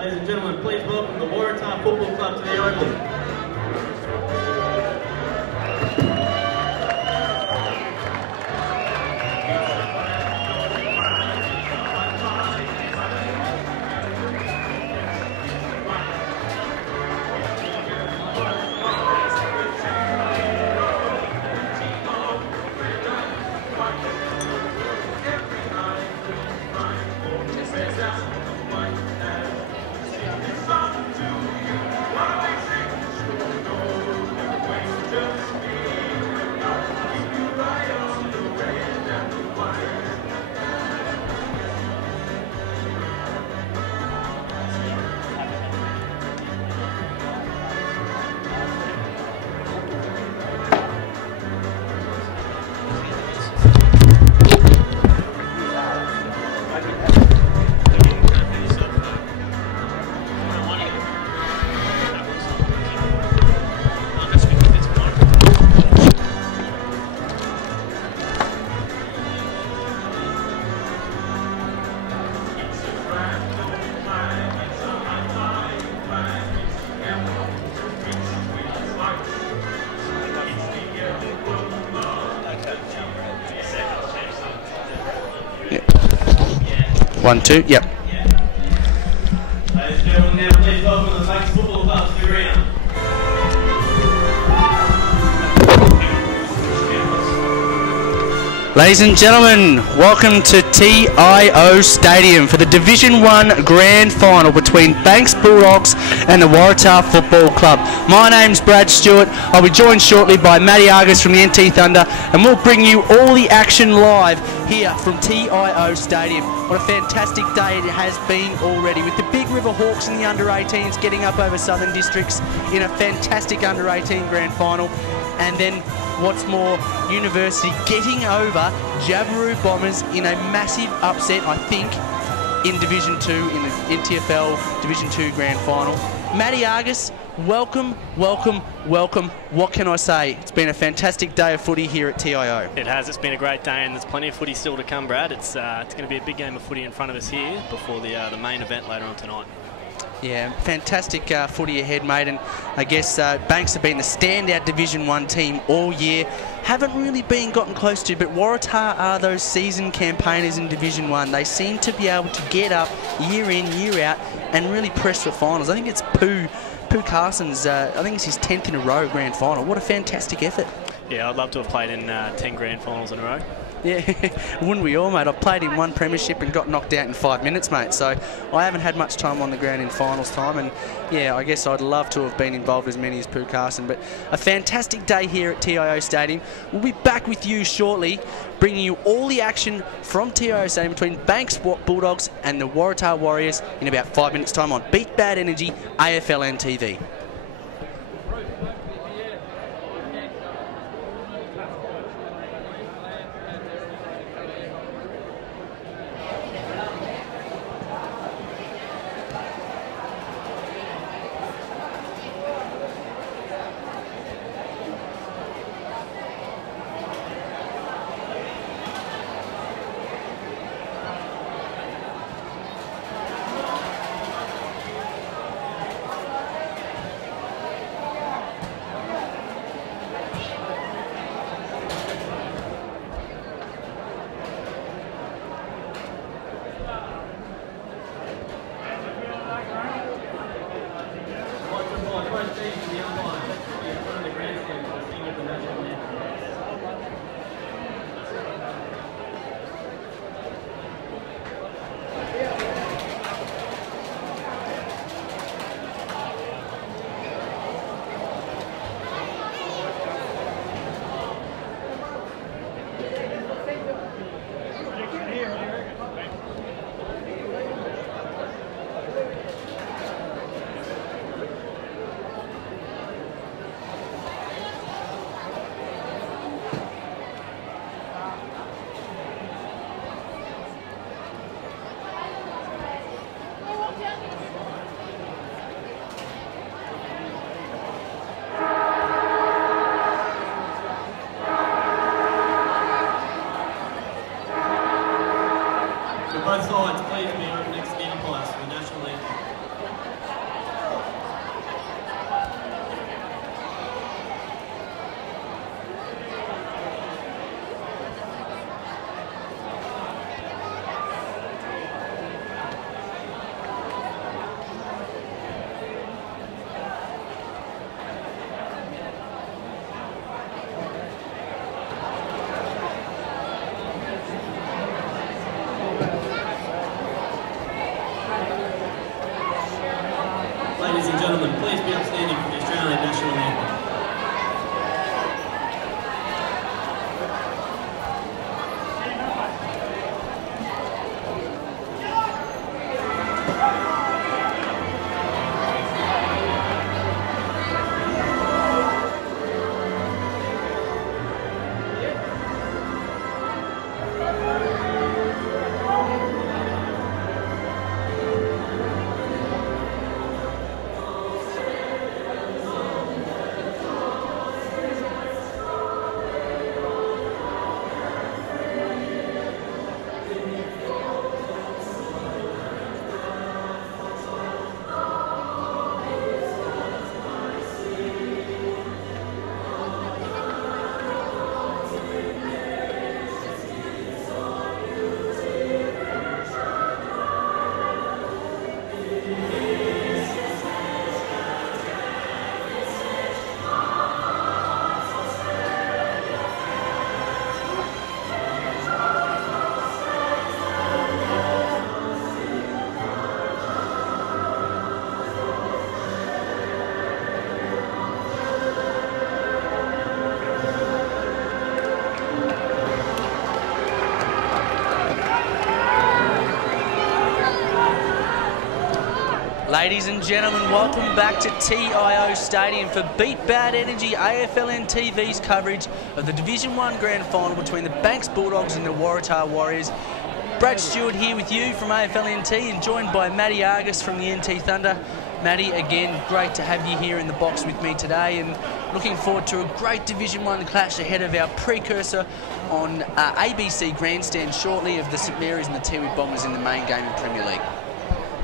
Ladies and gentlemen, please welcome the Waratah Football Club to the Oval. One, two, yep. Ladies and gentlemen, now please welcome the Banks Football Club to the ground. Ladies and gentlemen, welcome to TIO Stadium for the Division 1 Grand Final between Banks Bulldogs and the Waratah Football Club. My name's Brad Stewart. I'll be joined shortly by Matty Argus from the NT Thunder, and we'll bring you all the action live here from TIO Stadium. What a fantastic day it has been already, with the Big River Hawks and the under-18s getting up over Southern Districts in a fantastic under-18 Grand Final, and then what's more, University getting over Jabiru Bombers in a massive upset, I think, in Division 2, in the NTFL Division 2 Grand Final. Matty Argus, welcome, welcome, welcome. What can I say? It's been a fantastic day of footy here at TIO. It has. It's been a great day, and there's plenty of footy still to come, Brad. It's going to be a big game of footy in front of us here before the main event later on tonight. Yeah, fantastic footy ahead, mate, and I guess Banks have been the standout Division 1 team all year. Haven't really been gotten close to, but Waratah are those seasoned campaigners in Division 1. They seem to be able to get up year in, year out and really press for finals. I think it's Pooh Carson's, I think it's his 10th in a row Grand Final. What a fantastic effort. Yeah, I'd love to have played in 10 Grand Finals in a row. Yeah, wouldn't we all, mate? I've played in one premiership and got knocked out in 5 minutes, mate. So I haven't had much time on the ground in finals time, and yeah, I guess I'd love to have been involved as many as Pooh Carson. But a fantastic day here at TIO Stadium. We'll be back with you shortly, bringing you all the action from TIO Stadium between Banks Bulldogs and the Waratah Warriors in about 5 minutes' time on Beat Bad Energy, AFLNTv. Both sides, please be over next to the umpires for the national anthem. Ladies and gentlemen, welcome back to TIO Stadium for Beat Bad Energy AFLNTv's coverage of the Division 1 Grand Final between the Banks Bulldogs and the Waratah Warriors. Brad Stewart here with you from AFLNT and joined by Matty Argus from the NT Thunder. Matty, again, great to have you here in the box with me today and looking forward to a great Division 1 clash ahead of our precursor on ABC Grandstand shortly of the St Mary's and the Tiwi Bombers in the main game in Premier League.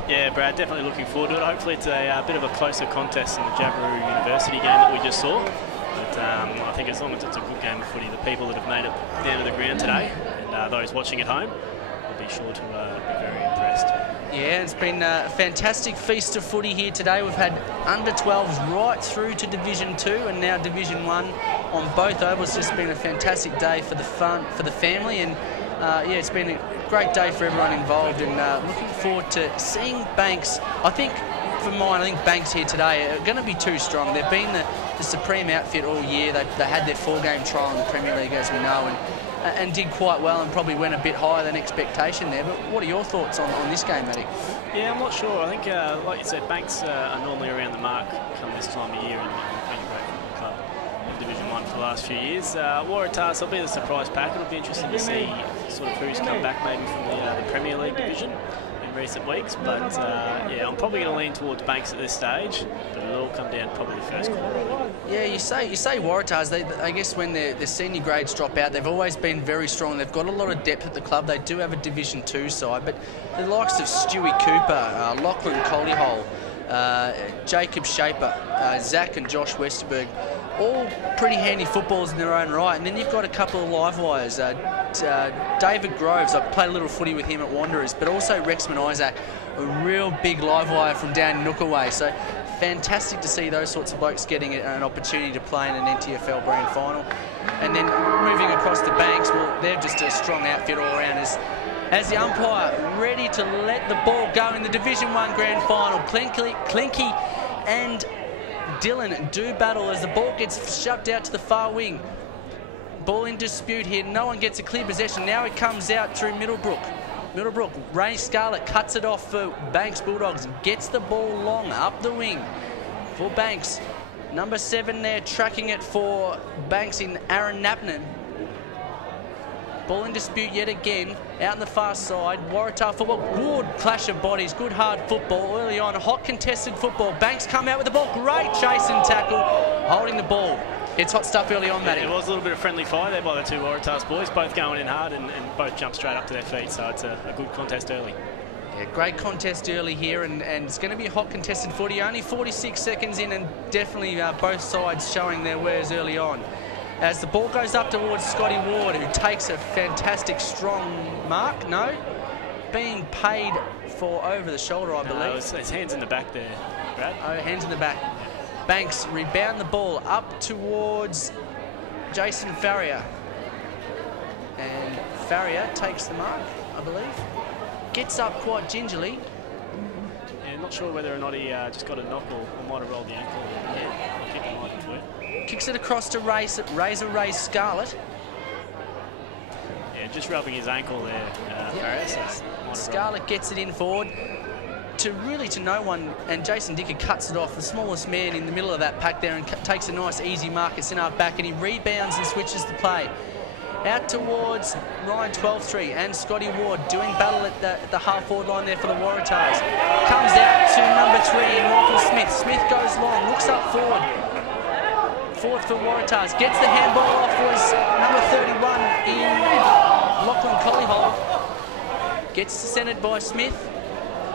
Yeah, Brad, definitely looking forward to it. Hopefully it's a bit of a closer contest than the Jabiru University game that we just saw. But I think as long as it's a good game of footy, the people that have made it down to the ground today and those watching at home will be sure to be very impressed. Yeah, it's been a fantastic feast of footy here today. We've had under-12s right through to Division 2 and now Division 1 on both ovals. It's just been a fantastic day for the family, and yeah, it's been a great day for everyone involved, and looking forward to seeing Banks. I think Banks here today are going to be too strong. They've been the supreme outfit all year. They had their 4-game trial in the Premier League, as we know, and did quite well and probably went a bit higher than expectation there. But what are your thoughts on this game, Matty? Yeah, I'm not sure. I think, like you said, Banks are normally around the mark come this time of year in the great football club in Division 1 for the last few years. Waratahs will be the surprise pack. It'll be interesting to see sort of who's come back maybe from the Premier League division in recent weeks. But yeah, I'm probably going to lean towards Banks at this stage, but it'll all come down to probably the first quarter. Yeah, you say Waratahs. I guess when their senior grades drop out, they've always been very strong. They've got a lot of depth at the club. They do have a Division 2 side, but the likes of Stewie Cooper, Lachlan Collihole, Jacob Shaper, Zach and Josh Westerberg, all pretty handy footballers in their own right. And then you've got a couple of live wires. David Groves, I played a little footy with him at Wanderers, but also Rexman Isaac, a real big live wire from down Nookaway. So fantastic to see those sorts of blokes getting an opportunity to play in an NTFL Grand Final. And then moving across the Banks, well, they're just a strong outfit all around as the umpire ready to let the ball go in the Division 1 Grand Final. Clinky and Dylan do battle as the ball gets shoved out to the far wing. Ball in dispute here. No one gets a clear possession. Now it comes out through Middlebrook. Ray Scarlett cuts it off for Banks Bulldogs. Gets the ball long up the wing for Banks. Number 7 there tracking it for Banks in Aaron Napnan. Ball in dispute yet again. Out on the far side. Waratah football. Good clash of bodies. Good hard football early on. Hot contested football. Banks come out with the ball. Great chase and tackle. Holding the ball. It's hot stuff early on, Matty. Yeah, it was a little bit of friendly fire there by the two Waratahs boys. Both going in hard and both jumped straight up to their feet. So it's a good contest early. Yeah, great contest early here, and it's going to be a hot contested footy. Only 46 seconds in, and definitely both sides showing their wares early on. As the ball goes up towards Scotty Ward, who takes a fantastic strong mark. No, being paid for over the shoulder, I believe. It's hands in the back there, Brad. Oh, hands in the back. Banks rebound the ball up towards Jason Farrier. And Farrier takes the mark, I believe. Gets up quite gingerly. Yeah, not sure whether or not he just got a knock or might have rolled the ankle. Yeah, kick it right into it. Kicks it across to Ray Scarlett. Yeah, just rubbing his ankle there, Farrier. So Scarlett gets it in forward. To no one, and Jason Dicker cuts it off, the smallest man in the middle of that pack there, and takes a nice easy mark. It's in our back, and he rebounds and switches the play out towards Ryan 12-3 and Scotty Ward doing battle at the half-forward line there for the Waratahs. Comes out to number 3 in Michael Smith. Smith goes long, looks up forward for Waratahs, gets the handball off, was number 31 in Lachlan Collihole. Gets centred by Smith.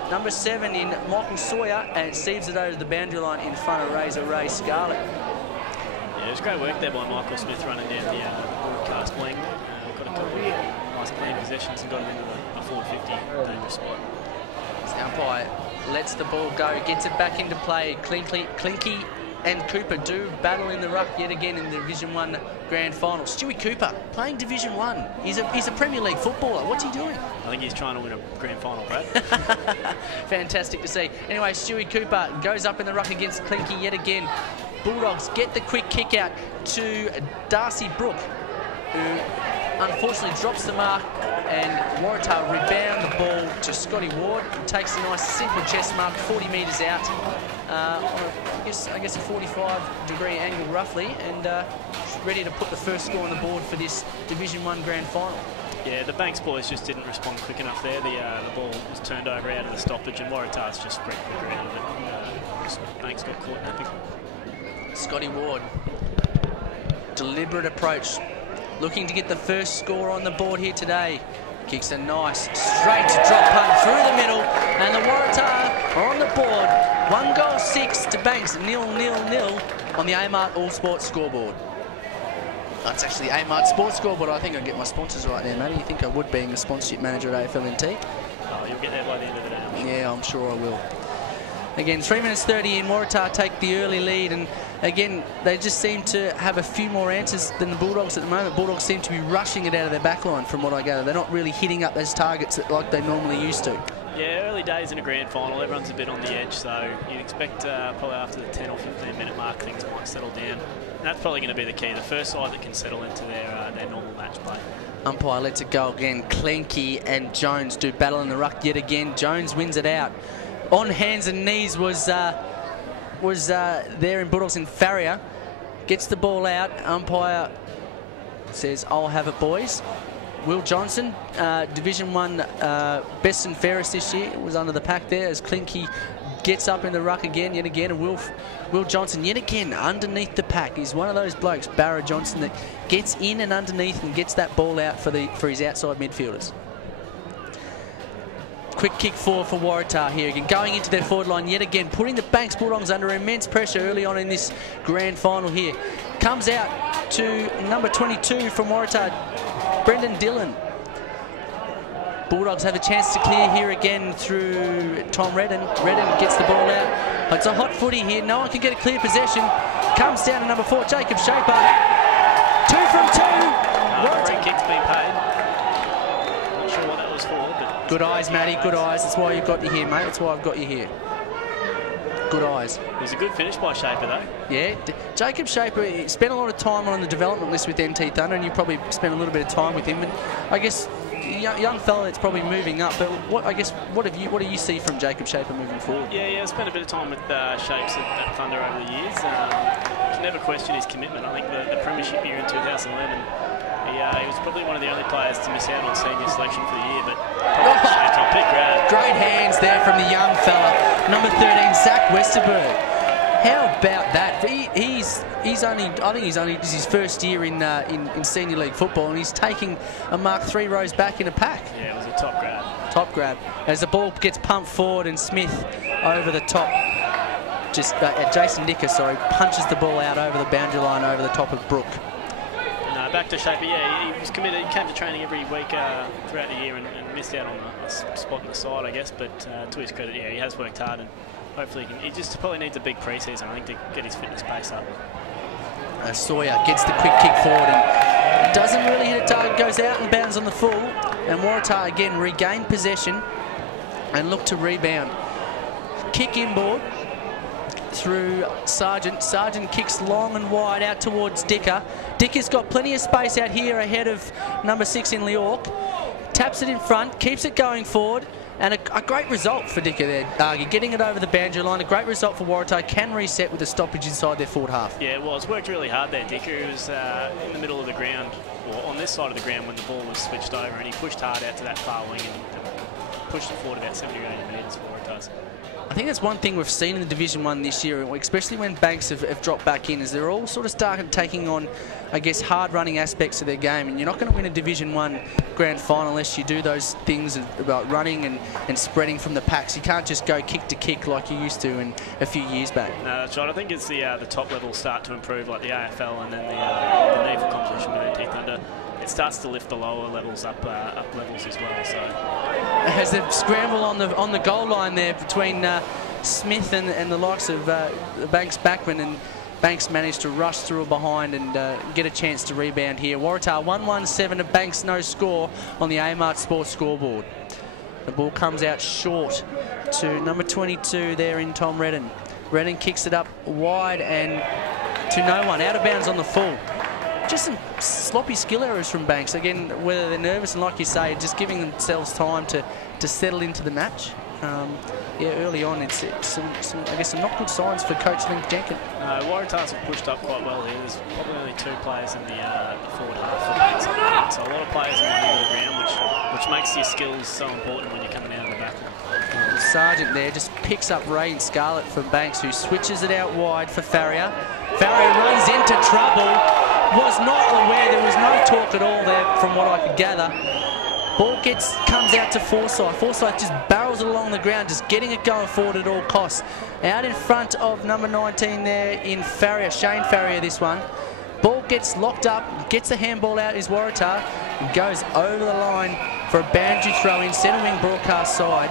Number 7 in Michael Sawyer, and it seeves it over the boundary line in front of Ray Scarlett. Yeah, it was great work there by Michael Smith running down the broadcast wing. Got a couple of nice clean possessions and got it into the forward 50 dangerous spot. The umpire lets the ball go, gets it back into play. Clinky and Cooper do battle in the ruck yet again in the Division 1 Grand Final. Stewie Cooper playing Division 1. He's a Premier League footballer. What's he doing? I think he's trying to win a Grand Final, Brad. Fantastic to see. Anyway, Stewie Cooper goes up in the ruck against Clinky yet again. Bulldogs get the quick kick out to Darcy Brook, who unfortunately drops the mark, and Waratah rebound the ball to Scotty Ward, who takes a nice simple chest mark 40 metres out on I guess a 45-degree angle roughly, and ready to put the first score on the board for this Division 1 Grand Final. Yeah, the Banks boys just didn't respond quick enough there. The ball was turned over out of the stoppage, and Waratah's just spread quicker out of it. Banks got caught napping. Scotty Ward, deliberate approach, looking to get the first score on the board here today. Kicks a nice straight drop punt through the middle, and the Waratah are on the board. 1 goal 6 to Banks, 0-0-0 on the Amart All Sports scoreboard. That's actually Amart Sports scoreboard. I think I'll get my sponsors right there, matey. You think I would, being the sponsorship manager at AFLNT? Oh, you'll get there by the end of the day, I'm sure. Yeah, I'm sure I will. Again, 3 minutes 30 in, Waratah take the early lead, and again, they just seem to have a few more answers than the Bulldogs at the moment. Bulldogs seem to be rushing it out of their back line, from what I gather. They're not really hitting up those targets like they normally used to. Yeah, early days in a grand final, everyone's a bit on the edge, so you'd expect probably after the 10 or 15 minute mark things might settle down. And that's probably going to be the key, the first side that can settle into their normal match play. Umpire lets it go again. Klenke and Jones do battle in the ruck yet again. Jones wins it out. On hands and knees was there in Bulldogs and Farrier. Gets the ball out. Umpire says, "I'll have it, boys." Will Johnson, Division 1 best and fairest this year, was under the pack there as Klenke gets up in the ruck again, yet again, and Will Johnson yet again underneath the pack. He's one of those blokes, Barra Johnson, that gets in and underneath and gets that ball out for his outside midfielders. Quick kick forward for Waratah here again, going into their forward line yet again, putting the Banks Bulldogs under immense pressure early on in this grand final here. Comes out to number 22 from Waratah, Brendan Dillon. Bulldogs have a chance to clear here again through Tom Redden. Redden gets the ball out. It's a hot footy here. No one can get a clear possession. Comes down to number 4, Jacob Shaper. 2 from 2. Free kick's been paid. Not sure what that was for, but... Good eyes, Matty. Good eyes. That's why you've got you here, mate. That's why I've got you here. Good eyes. It was a good finish by Shaper, though. Yeah. Jacob Shaper spent a lot of time on the development list with NT Thunder, and you probably spent a little bit of time with him. And I guess young fella that's probably moving up. But what do you see from Jacob Shaper moving forward? Yeah, I spent a bit of time with Shapes at Thunder over the years. Can never question his commitment. I think the premiership year in 2011, he was probably one of the only players to miss out on senior selection for the year. But Shapes on big grab. Great hands there from the young fella, number 13, Zach Westerberg. How about that? This is his first year in senior league football, and he's taking a mark 3 rows back in a pack. Yeah, it was a top grab. Top grab. As the ball gets pumped forward, and Smith over the top, Jason Dicker, sorry, punches the ball out over the boundary line over the top of Brook. Back to Shaper, yeah, he was committed. He came to training every week throughout the year and missed out on a spot in the side, I guess. But to his credit, yeah, he has worked hard, and hopefully he just probably needs a big pre-season, I think, to get his fitness pace up. Sawyer gets the quick kick forward and doesn't really hit a target, goes out and bounds on the full, and Waratah again regain possession and look to rebound. Kick inboard through Sargent. Sargent kicks long and wide out towards Dicker. Dicker's got plenty of space out here ahead of number 6 in Leork. Taps it in front, keeps it going forward, and a great result for Dicker there, Argy. Getting it over the boundary line, a great result for Waratah. Can reset with a stoppage inside their forward half. Yeah, it was. Worked really hard there, Dicker. He was in the middle of the ground, or on this side of the ground when the ball was switched over, and he pushed hard out to that far wing and pushed it forward about 70 or 80 metres for Waratah. I think that's one thing we've seen in the Division 1 this year, especially when Banks have dropped back in, is they're all sort of started taking on, I guess, hard-running aspects of their game. And you're not going to win a Division 1 grand final unless you do those things about running and spreading from the packs. You can't just go kick to kick like you used to in a few years back. No, that's right. I think it's the top levels start to improve, like the AFL and then the NEFL competition with NT Thunder. It starts to lift the lower levels up levels as well. So as they scramble on the goal line there between Smith and the likes of Banks backman, and Banks managed to rush through behind and get a chance to rebound here. Waratah 1-1-7 to Banks, no score on the Amart Sports scoreboard. The ball comes out short to number 22 there in Tom Redden. Redden kicks it up wide and to no one, out of bounds on the full. just some sloppy skill errors from Banks. Again, whether they're nervous and, like you say, just giving themselves time to settle into the match. Yeah, early on, it's some I guess some not good signs for Coach Link Jenkins. Waratahs have pushed up quite well here. There's probably only 2 players in the forward half for Banks, so a lot of players in one end of the ground, which makes your skills so important when you're coming out of the back line. The Sergeant there just picks up Ray and Scarlett from Banks, who switches it out wide for Farrier. Farrier runs into trouble. Was not aware, there was no talk at all there from what I could gather. Ball comes out to Forsyth. Forsyth just barrels it along the ground, just getting it going forward at all costs. Out in front of number 19 there in Farrier, Shane Farrier this one. Ball gets locked up, gets the handball out, is Waratah, and goes over the line for a boundary throw in centre wing broadcast side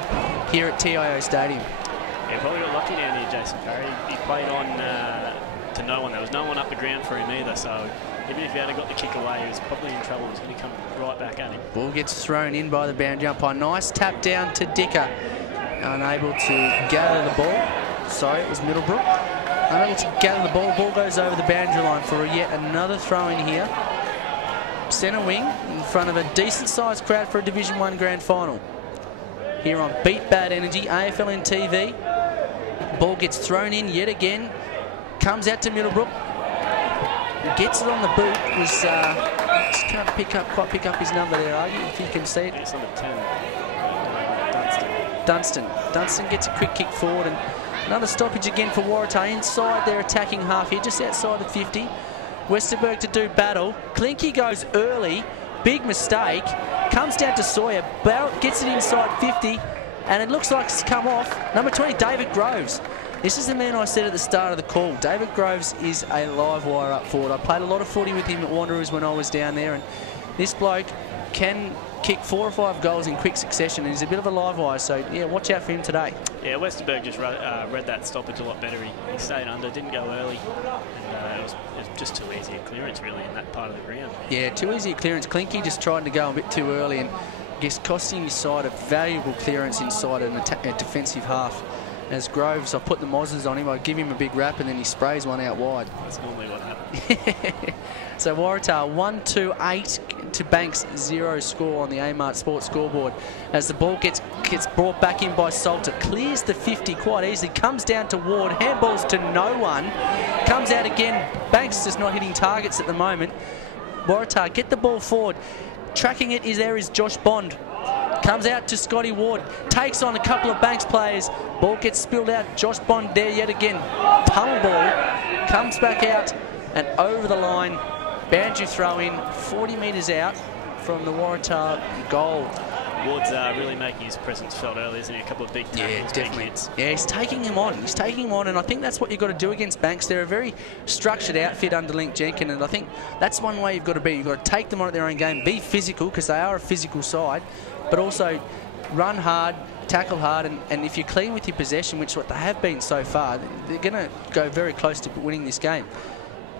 here at TIO Stadium. Yeah, probably got lucky down here, Jason Farrier. He played on to no one. There was no one up the ground for him either, so even if he had got the kick away, he was probably in trouble. He was going to come right back at him. Ball gets thrown in by the boundary umpire. Nice tap down to Dicker. Unable to gather the ball. Sorry, it was Middlebrook. Unable to gather the ball. Ball goes over the boundary line for yet another throw in here. Centre wing in front of a decent-sized crowd for a Division 1 Grand Final. Here on Beat Bad Energy, AFLNTv. Ball gets thrown in yet again. Comes out to Middlebrook. Gets it on the boot. Just can't quite pick up his number there, are you? If you can see it. It's number 10. Dunstan gets a quick kick forward, and another stoppage again for Waratah inside their attacking half here, just outside the 50. Westerberg to do battle. Klinke goes early. Big mistake. Comes down to Sawyer. Barrett gets it inside 50, and it looks like it's come off. Number 20, David Groves. This is the man I said at the start of the call. David Groves is a live wire up forward. I played a lot of footy with him at Wanderers when I was down there, and this bloke can kick 4 or 5 goals in quick succession, and he's a bit of a live wire, so yeah, watch out for him today. Yeah, Westerberg just read that stoppage a lot better. He stayed under, didn't go early, and it was just too easy a clearance really in that part of the ground. Yeah, too easy a clearance. Klinke just tried to go a bit too early, and I guess costing his side a valuable clearance inside a defensive half. As Groves, I put the Mozzers on him, I give him a big rap, and then he sprays one out wide. That's normally what happens. So Waratah 1-2-8 to Banks 0 score on the Amart Sports scoreboard. As the ball gets brought back in by Salter, clears the 50 quite easily, comes down to Ward, handballs to no one, comes out again. Banks just not hitting targets at the moment. Waratah get the ball forward. Tracking it is Josh Bond. Comes out to Scotty Ward, takes on a couple of Banks players. Ball gets spilled out. Josh Bond there yet again. Tunnel ball, comes back out and over the line. Boundary throw in, 40 metres out from the Waratah goal. Ward's really making his presence felt early, isn't he? A couple of big tackles, yeah, definitely. Big hits. Yeah, he's taking him on. He's taking him on, and I think that's what you've got to do against Banks. They're a very structured outfit under Link Jenkins, and I think that's one way you've got to be. You've got to take them on at their own game, be physical, because they are a physical side, but also run hard, tackle hard, and if you're clean with your possession, which is what they have been so far, they're going to go very close to winning this game.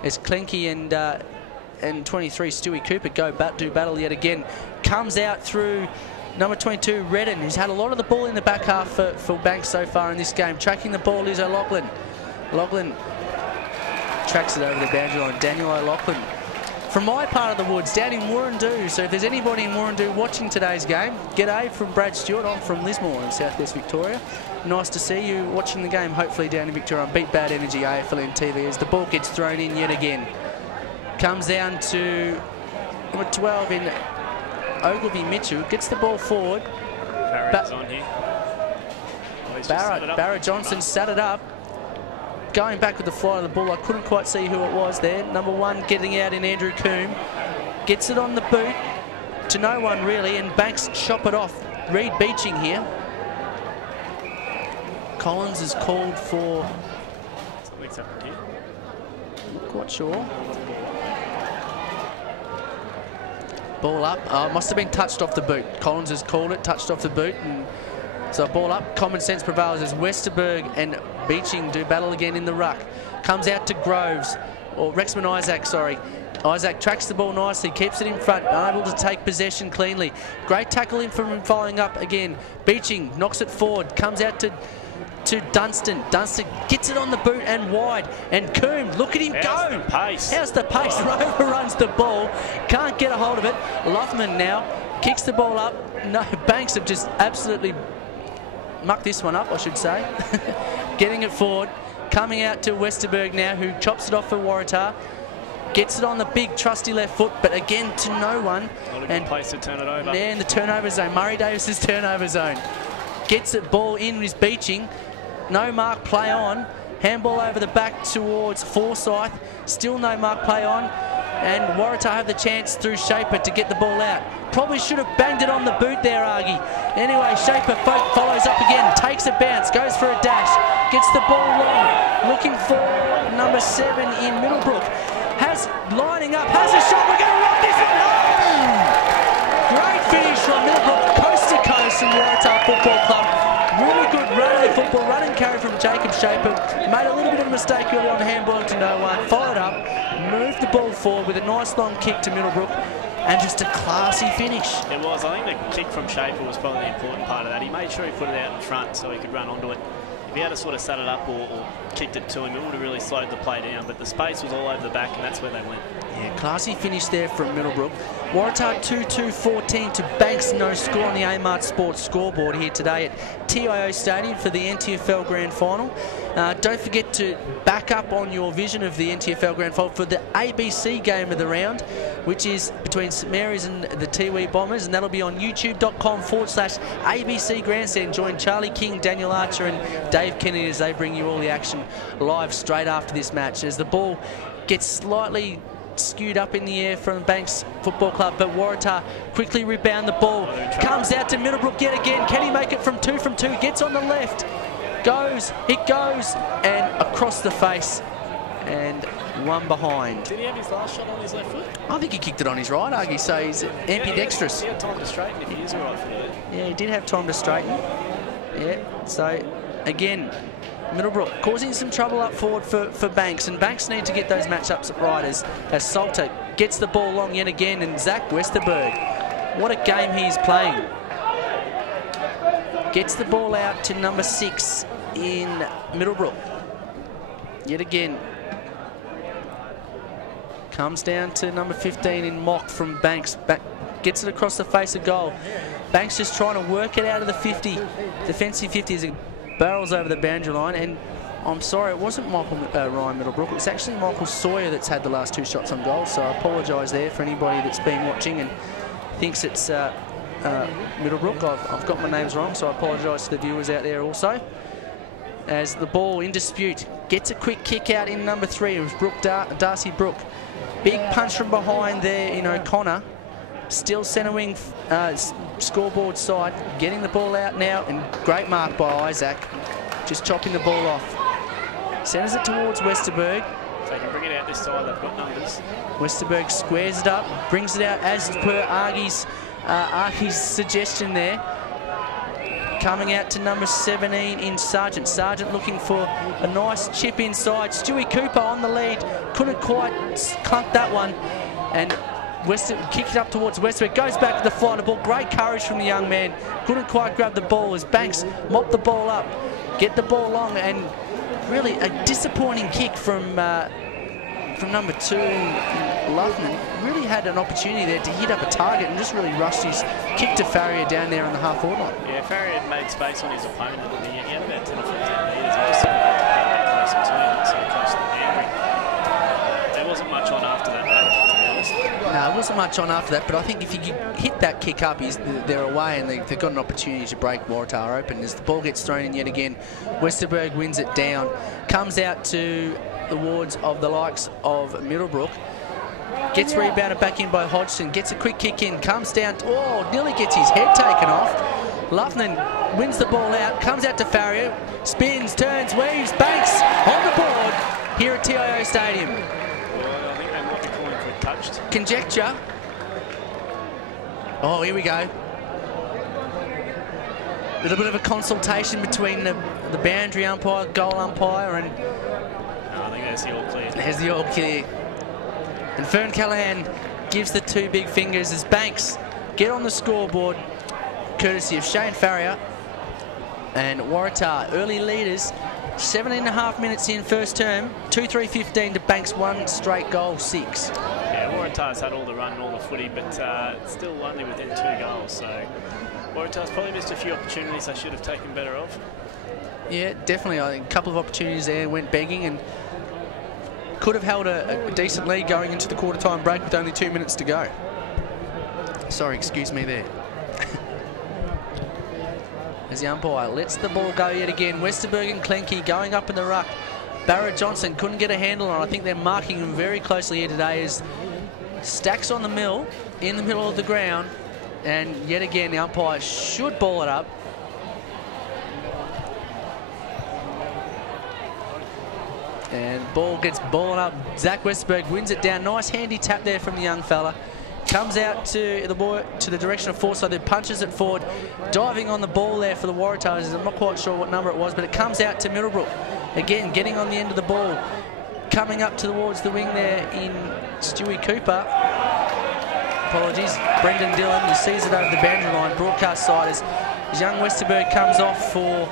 As Klinke and 23 Stewie Cooper do battle yet again. Comes out through number 22 Redden, who's had a lot of the ball in the back half for Banks so far in this game. Tracking the ball is O'Loughlin. O'Loughlin tracks it over the boundary line. Daniel O'Loughlin. From my part of the woods, down in Warrandoo. So if there's anybody in Warrandoo watching today's game, g'day from Brad Stewart. I'm from Lismore in Southwest Victoria. Nice to see you watching the game, hopefully down in Victoria on Beat Bad Energy, AFLNTv, as the ball gets thrown in yet again. Comes down to number 12 in Ogilvy Mitchell. Gets the ball forward. Barrett's on here. Barrett Johnson sat it up. Going back with the fly of the ball, I couldn't quite see who it was there. Number 1 getting out in Andrew Coombe. Gets it on the boot to no one really, and Banks chop it off. Reed Beeching here. Collins is called for... Something's happened here. Not quite sure. Ball up. Must have been touched off the boot. Collins has called it, touched off the boot. And so ball up. Common sense prevails as Westerberg and Beeching do battle again in the ruck. Comes out to Groves, or Rexman Isaac, sorry. Isaac tracks the ball nicely, keeps it in front, unable to take possession cleanly. Great tackle in from him following up again. Beeching knocks it forward, comes out to to Dunstan. Dunstan gets it on the boot and wide. And Coombe, look at him How's go. the pace? How's the pace? Overruns the ball. Can't get a hold of it. Loughman now kicks the ball up. No, Banks have just absolutely mucked this one up, I should say. Getting it forward. Coming out to Westerberg now, who chops it off for Waratah. Gets it on the big trusty left foot, but again to no one. Not a good place to turn it over. There in the turnover zone, Murray Davis's turnover zone. Gets it, ball in, is beaching. No mark, play on. Handball over the back towards Forsyth. Still no mark, play on. And Waratah have the chance through Shaper to get the ball out. Probably should have banged it on the boot there, Argy. Anyway, Shaper follows up again, takes a bounce, goes for a dash, gets the ball long, looking for number 7 in Middlebrook. Lining up, has a shot, we're going to run this one home! Great finish from Middlebrook, coast to coast from Waratah Football Club. Really good run of the football, run and carry from Jacob Shaper. Made a little bit of a mistake early on the handball to no one, followed up, moved the ball forward with a nice long kick to Middlebrook, and just a classy finish. It was. I think the kick from Shaper was probably the important part of that. He made sure he put it out in front so he could run onto it. If he had sort of set it up or kicked it to him, it would have really slowed the play down, but the space was all over the back and that's where they went. Yeah, classy finish there from Middlebrook. Waratah 2-2-14 to Banks, no score on the Amart Sports scoreboard here today at TIO Stadium for the NTFL Grand Final. Don't forget to back up on your vision of the NTFL Grand Final for the ABC game of the round, which is between St Mary's and the Tiwi Bombers, and that'll be on youtube.com/ABC Grandstand. Join Charlie King, Daniel Archer and Dave Kennedy as they bring you all the action live straight after this match. As the ball gets slightly skewed up in the air from Banks Football Club, but Waratah quickly rebound the ball. Comes out to Middlebrook yet again. Can he make it from two? Gets on the left. It goes, and across the face, and one behind. Did he have his last shot on his left foot? I think he kicked it on his right, Argy, so he's ambidextrous. He had time to straighten if he is a right footer. Yeah, he did have time to straighten. Yeah, so again, Middlebrook causing some trouble up forward for Banks, and Banks need to get those matchups right as Salter gets the ball long yet again, and Zach Westerberg, what a game he's playing. Gets the ball out to number 6 in Middlebrook. Yet again. Comes down to number 15 in Mock from Banks. Gets it across the face of goal. Banks just trying to work it out of the 50. Defensive 50 as it barrels over the boundary line. And I'm sorry, it wasn't Ryan Middlebrook. It's actually Michael Sawyer that's had the last 2 shots on goal. So I apologise there for anybody that's been watching and thinks it's Middlebrook. I've got my names wrong, so I apologise to the viewers out there also. As the ball in dispute, gets a quick kick out in number 3. It was Darcy Brook. Big punch from behind there in O'Connor. Still centre wing scoreboard side. Getting the ball out now, and great mark by Isaac. Just chopping the ball off. Centres it towards Westerberg. If they can bring it out this side, they've got numbers. Westerberg squares it up, brings it out as per Argy's suggestion there. Coming out to number 17 in Sargent. Sargent looking for a nice chip inside. Stewie Cooper on the lead. Couldn't quite clunk that one. And kicked it up towards Westerberg. Goes back to the fly of the ball. Great courage from the young man. Couldn't quite grab the ball as Banks mopped the ball up. Get the ball long, and really a disappointing kick from number 2, Loughman. Really had an opportunity there to hit up a target and just really rushed his kick to Farrier down there on the half-forward line. Yeah, Farrier had made space on his opponent, and he had about 10 or 15 metres. He just sort of close and turn, so close to the boundary. There wasn't much on after that, mate, to be honest. No, it wasn't much on after that, but I think if you hit that kick up, they're away, and they've got an opportunity to break Waratah open. As the ball gets thrown in yet again, Westerberg wins it down. Comes out to the wards of the likes of Middlebrook. Gets rebounded back in by Hodgson. Gets a quick kick in. Comes down. Nearly gets his head taken off. Loughman wins the ball out. Comes out to Farrier. Spins, turns, weaves. Banks on the board here at TIO Stadium. Well, I think they might be calling for a touched. Conjecture. Oh, here we go. A little bit of a consultation between the boundary umpire, goal umpire, and I think there's the all clear. There's the all clear. And Fern Callahan gives the 2 big fingers as Banks get on the scoreboard, courtesy of Shane Farrier. And Waratah, early leaders, 17.5 minutes in first term, 2-3-15 to Banks, 1 straight goal, 6. Yeah, Waratah's had all the run and all the footy, but still only within 2 goals. So Waratah's probably missed a few opportunities they should have taken better of. Yeah, definitely. I think a couple of opportunities there went begging and could have held a decent lead going into the quarter-time break with only 2 minutes to go. Sorry, excuse me there. As the umpire lets the ball go yet again. Westerberg and Klenke going up in the ruck. Barrett Johnson couldn't get a handle on it. I think they're marking him very closely here today as Stacks on the mill in the middle of the ground. And yet again, the umpire should ball it up. And ball gets balling up. Zach Westerberg wins it down. Nice handy tap there from the young fella. Comes out to the direction of Forsyth, who punches it forward. Diving on the ball there for the Waratahs. I'm not quite sure what number it was, but it comes out to Middlebrook. Again, getting on the end of the ball. Coming up towards the wing there in Stewie Cooper. Apologies. Brendan Dillon, who sees it over the boundary line. Broadcast side as young Westerberg comes off for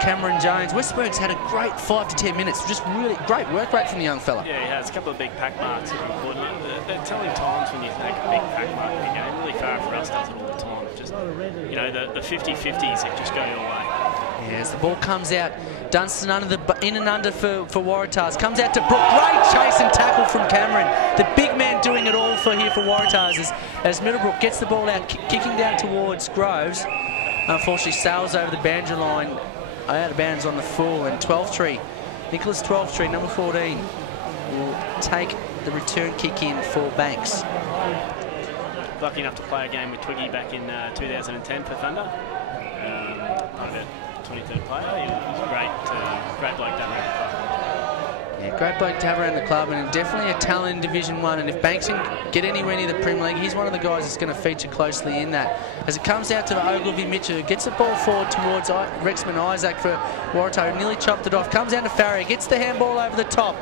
Cameron Jones. Westerberg's had a great 5 to 10 minutes. Just really great work rate from the young fella. Yeah, he has a couple of big pack marks that are important. They're telling times when you take a big pack mark in the game. Really far for us does it all the time. Just, you know, the 50-50s that just go your way. Yeah, as the ball comes out, Dunstan in and under for Waratahs. Comes out to Brook. Great chase and tackle from Cameron. The big man doing it all for Waratahs as Middlebrook gets the ball out, kicking down towards Groves. Unfortunately, sails over the boundary line, out of bounds on the full, and Twelftree, Nicholas Twelftree, number 14, will take the return kick in for Banks. Lucky enough to play a game with Twiggy back in 2010 for Thunder. Part of it. 23rd player. He was a great bloke to have around the club. Yeah, great bloke to have around the club, and definitely a talent in Division 1. And if Banks can get anywhere near the Premier League, he's one of the guys that's going to feature closely in that. As it comes out to Ogilvy Mitchell, who gets the ball forward towards Rexman Isaac for Waratah, who nearly chopped it off. Comes down to Farrier, gets the handball over the top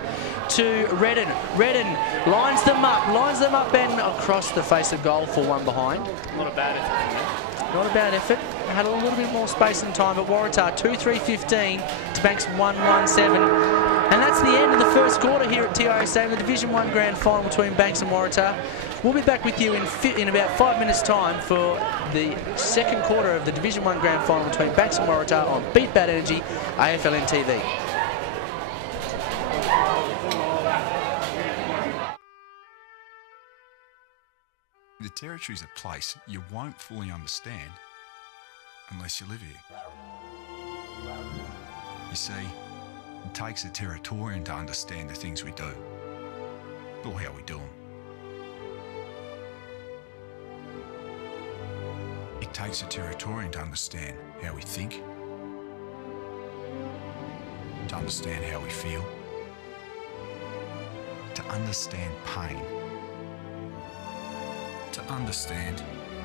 to Redden. Redden lines them up and across the face of goal for one behind. Not a bad effort from him. Not a bad effort. Had a little bit more space and time, but Waratah 2-3-15 to Banks 1-1-7. And that's the end of the first quarter here at TIO Stadium, the Division 1 Grand Final between Banks and Waratah. We'll be back with you in about 5 minutes' time for the second quarter of the Division 1 Grand Final between Banks and Waratah on Beat Bad Energy, AFLNTv. The Territory is a place you won't fully understand unless you live here. You see, it takes a Territorian to understand the things we do, or how we do them. It takes a Territorian to understand how we think, to understand how we feel, to understand pain, to understand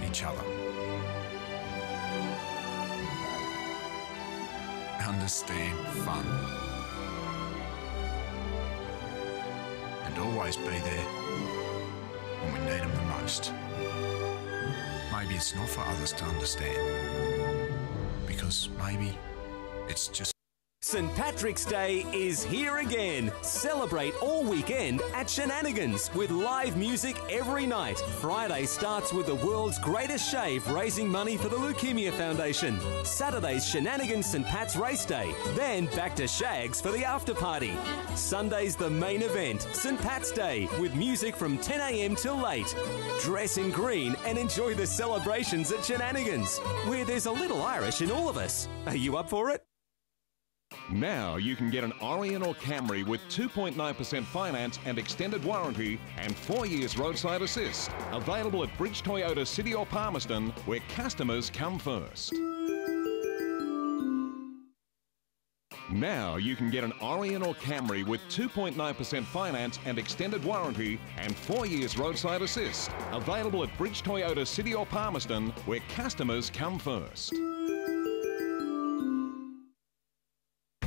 each other. Understand fun. And always be there when we need them the most. Maybe it's not for others to understand, because maybe it's just St. Patrick's Day is here again. Celebrate all weekend at Shenanigans with live music every night. Friday starts with the world's greatest shave, raising money for the Leukemia Foundation. Saturday's Shenanigans St. Pat's Race Day. Then back to Shags for the after party. Sunday's the main event, St. Pat's Day, with music from 10 a.m. till late. Dress in green and enjoy the celebrations at Shenanigans, where there's a little Irish in all of us. Are you up for it? Now you can get an Orion or Camry with 2.9% finance and extended warranty and 4 years roadside assist. Available at Bridge Toyota City or Palmerston, where customers come first. Now you can get an Orion or Camry with 2.9% finance and extended warranty and 4 years roadside assist. Available at Bridge Toyota City or Palmerston, where customers come first.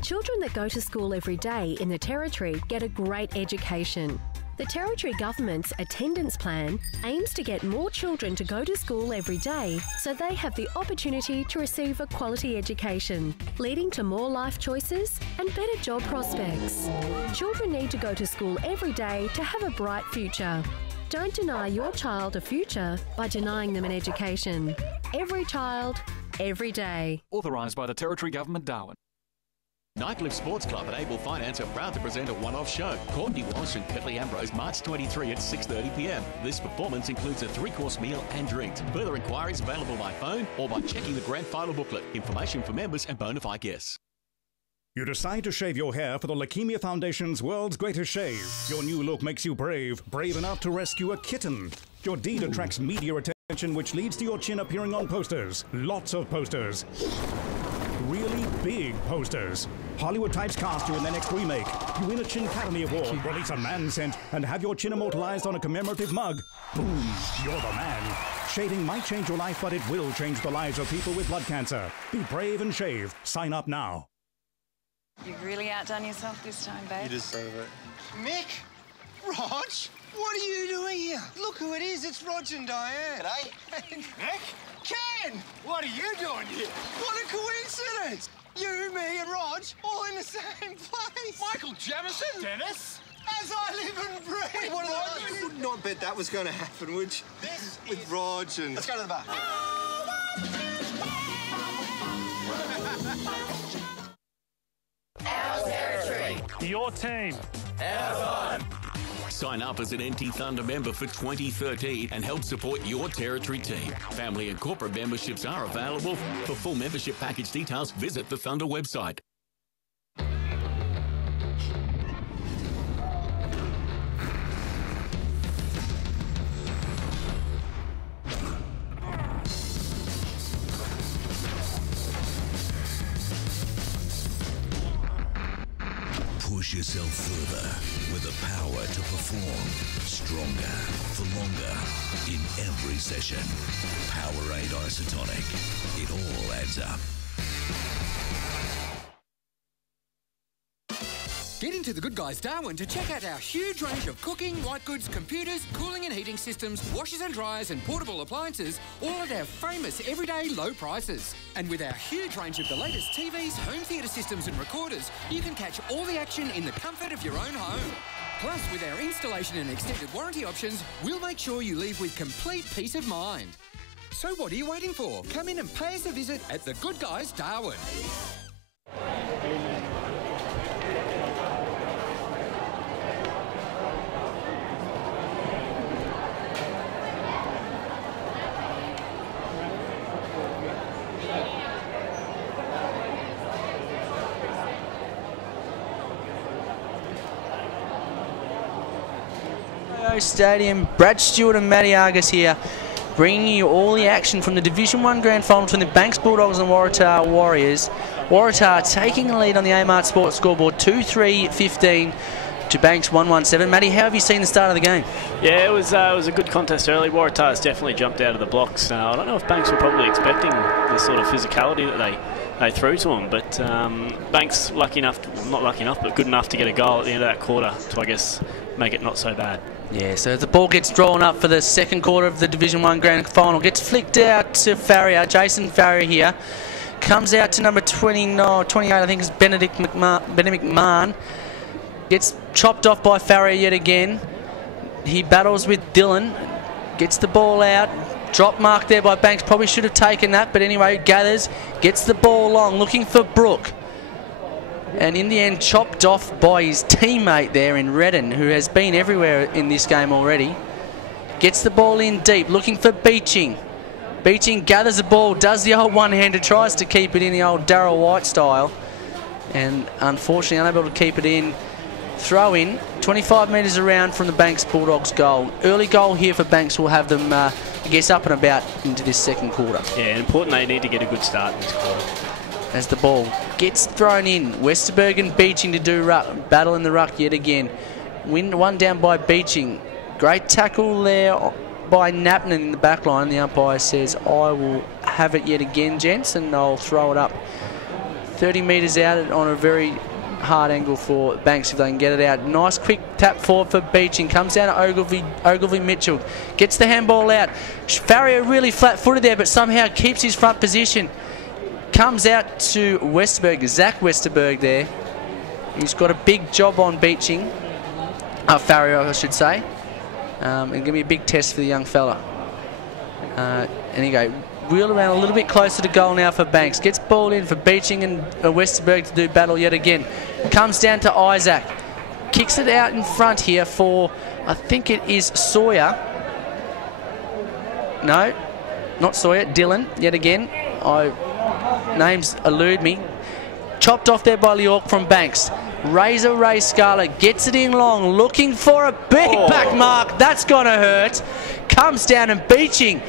Children that go to school every day in the Territory get a great education. The Territory Government's attendance plan aims to get more children to go to school every day so they have the opportunity to receive a quality education, leading to more life choices and better job prospects. Children need to go to school every day to have a bright future. Don't deny your child a future by denying them an education. Every child, every day. Authorised by the Territory Government, Darwin. Nightcliff Sports Club and Able Finance are proud to present a one-off show. Courtney Walsh and Kirtley Ambrose, March 23 at 6:30 p.m. This performance includes a 3-course meal and drinks. Further inquiries available by phone or by checking the grand final booklet. Information for members and bona fide guests. You decide to shave your hair for the Leukemia Foundation's World's Greatest Shave. Your new look makes you brave enough to rescue a kitten. Your deed attracts media attention, which leads to your chin appearing on posters. Lots of posters. Really big posters. Hollywood types cast you in their next remake. You win a Chin Academy Award, release a man scent, and have your chin immortalized on a commemorative mug. Boom, you're the man. Shaving might change your life, but it will change the lives of people with blood cancer. Be brave and shave. Sign up now. You've really outdone yourself this time, babe. You deserve it. Mick! Rog! What are you doing here? Look who it is. It's Rog and Diane. G'day. Mick? Ken! What are you doing here? What a coincidence! You, me and Rog all in the same place. Michael Jamison? Dennis? As I live and breathe. Wait, what are those? You would not bet that was going to happen, would you? This with Rog and... Let's go to the bar. Our Territory. Your team. Our fun. Sign up as an NT Thunder member for 2013 and help support your Territory team. Family and corporate memberships are available. For full membership package details, visit the Thunder website. Push yourself further with the power to perform stronger for longer in every session. Powerade Isotonic. It all adds up. Get into the Good Guys Darwin to check out our huge range of cooking, white goods, computers, cooling and heating systems, washers and dryers and portable appliances, all at our famous everyday low prices. And with our huge range of the latest TVs, home theatre systems and recorders, you can catch all the action in the comfort of your own home. Plus, with our installation and extended warranty options, we'll make sure you leave with complete peace of mind. So what are you waiting for? Come in and pay us a visit at the Good Guys Darwin. Stadium, Brad Stewart and Matty Argus here, bringing you all the action from the Division 1 Grand Final between the Banks Bulldogs and Waratah Warriors. Waratah taking the lead on the A-Mart Sports scoreboard, 2-3-15 to Banks 1-1-7. Matty, how have you seen the start of the game? Yeah, it was a good contest early. Waratah has definitely jumped out of the blocks. I don't know if Banks were probably expecting the sort of physicality that they threw to them, but Banks not lucky enough, but good enough to get a goal at the end of that quarter to, I guess, make it not so bad. Yeah, so the ball gets drawn up for the second quarter of the Division 1 Grand Final. Gets flicked out to Farrier, Jason Farrier here. Comes out to number 28, I think is Benedict McMahon. Gets chopped off by Farrier yet again. He battles with Dylan. Gets the ball out. Drop mark there by Banks. Probably should have taken that, but anyway, gathers. Gets the ball long, looking for Brooke. And in the end, chopped off by his teammate there in Redden, who has been everywhere in this game already. Gets the ball in deep, looking for Beeching. Beeching gathers the ball, does the old one-hander, tries to keep it in the old Darryl White style. And unfortunately unable to keep it in. Throw in, 25 metres around from the Banks Bulldogs goal. Early goal here for Banks will have them, I guess, up and about into this second quarter. Yeah, important they need to get a good start in this quarter. As the ball gets thrown in, Westerberg and Beeching to do battle in the ruck yet again. One down by Beeching. Great tackle there by Napnan in the back line. The umpire says, I will have it yet again, gents, and I'll throw it up 30 metres out on a very hard angle for Banks if they can get it out. Nice quick tap forward for Beeching. Comes down to Ogilvie Mitchell. Gets the handball out. Farrier really flat-footed there, but somehow keeps his front position. Comes out to Westerberg, Zach Westerberg there. He's got a big job on Beeching. Farrier, I should say. And give me a big test for the young fella. And you go. Wheel around a little bit closer to goal now for Banks. Gets ball in for Beeching and Westerberg to do battle yet again. Comes down to Isaac. Kicks it out in front here for, I think it is Sawyer. No, not Sawyer. Dylan yet again. Names elude me. Chopped off there by Leork from Banks. Razor Ray Scarlett gets it in long. Looking for a big back mark. That's going to hurt. Comes down and Beeching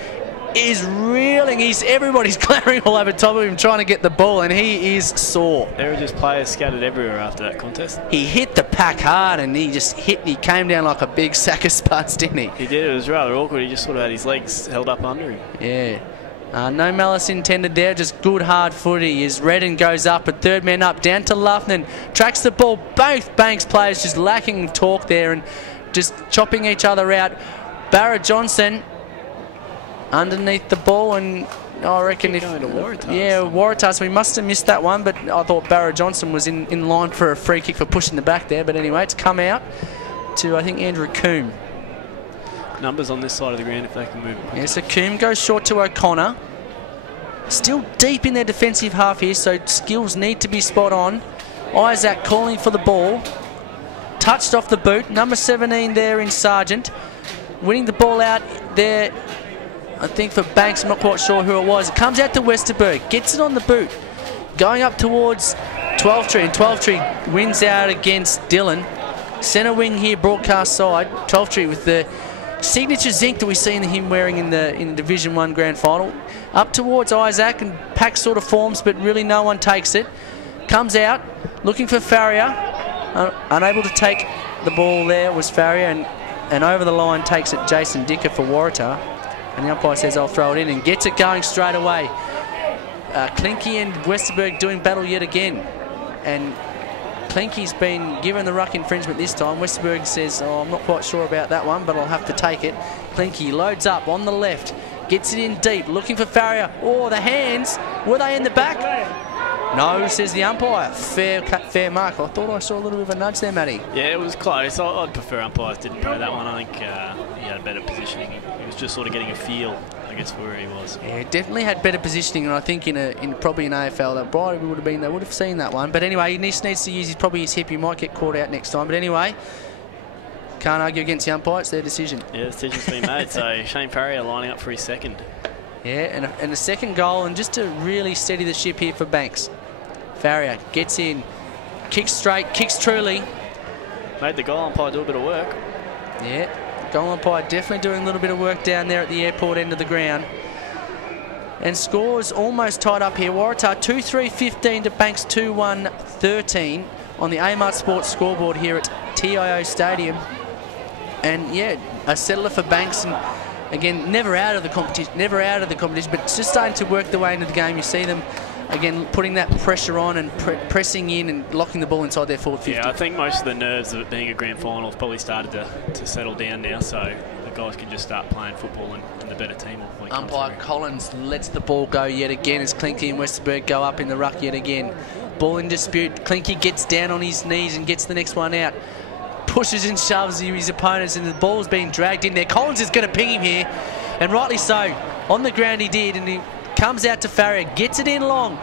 is reeling. Everybody's glaring all over top of him trying to get the ball, and he is sore. There were just players scattered everywhere after that contest. He hit the pack hard, and he came down like a big sack of spuds, didn't he? He did. It was rather awkward. He just sort of had his legs held up under him. Yeah. No malice intended there, just good hard footy as Redden goes up, a third man up, down to Luffman, tracks the ball. Both Banks players just lacking torque there and just chopping each other out. Barra Johnson underneath the ball, and I reckon if Waratah, so we must have missed that one, but I thought Barra Johnson was in line for a free kick for pushing the back there, but anyway, it's come out to I think Andrew Coombe. Numbers on this side of the ground if they can move. Yeah, so Coombe goes short to O'Connor. Still deep in their defensive half here, so skills need to be spot on. Isaac calling for the ball. Touched off the boot. Number 17 there in Sargent. Winning the ball out there, I think for Banks, I'm not quite sure who it was. It comes out to Westerberg. Gets it on the boot. Going up towards 12-tree, and 12-tree wins out against Dylan. Centre wing here, broadcast side. 12-tree with the signature zinc that we've seen him wearing in the Division 1 Grand Final. Up towards Isaac, and Pack sort of forms, but really no one takes it. Comes out, looking for Farrier. Unable to take the ball there was Farrier, and over the line takes it Jason Dicker for Waratah. And the umpire says I'll throw it in and gets it going straight away. Klinky and Westerberg doing battle yet again. And Klinky's been given the ruck infringement this time. Westerberg says, I'm not quite sure about that one, but I'll have to take it. Klinky loads up on the left. Gets it in deep, looking for Farrier. The hands. Were they in the back? No, says the umpire. Fair mark. I thought I saw a little bit of a nudge there, Matty. Yeah, it was close. I'd prefer umpires didn't play that one. I think he had better positioning. He was just sort of getting a feel, I guess, for where he was. Yeah, definitely had better positioning, and I think in probably an AFL that probably they would have seen that one. But anyway, he needs to use his hip. He might get caught out next time. But anyway, can't argue against the umpire. It's their decision. Yeah, the decision's been made. So Shane Farrier lining up for his second. Yeah, and a second goal, and just to really steady the ship here for Banks. Farrier gets in, kicks straight, kicks truly. Made the goal umpire do a bit of work. Yeah, goal umpire definitely doing a little bit of work down there at the airport end of the ground. And scores almost tied up here. Waratah 2-3-15 to Banks 2-1-13 on the Amart Sports scoreboard here at TIO Stadium. And yeah, a settler for Banks, and again, never out of the competition, but it's just starting to work their way into the game. You see them again putting that pressure on and pressing in and locking the ball inside their forward 50. Yeah, I think most of the nerves of it being a grand final have probably started to settle down now, so the guys can just start playing football and the better team will. Umpire Collins lets the ball go yet again as Klinky and Westerberg go up in the ruck yet again. Ball in dispute. Klinky gets down on his knees and gets the next one out. Pushes and shoves his opponents, and the ball's being dragged in there. Collins is going to ping him here, and rightly so. On the ground he did, and he comes out to Farrier, gets it in long,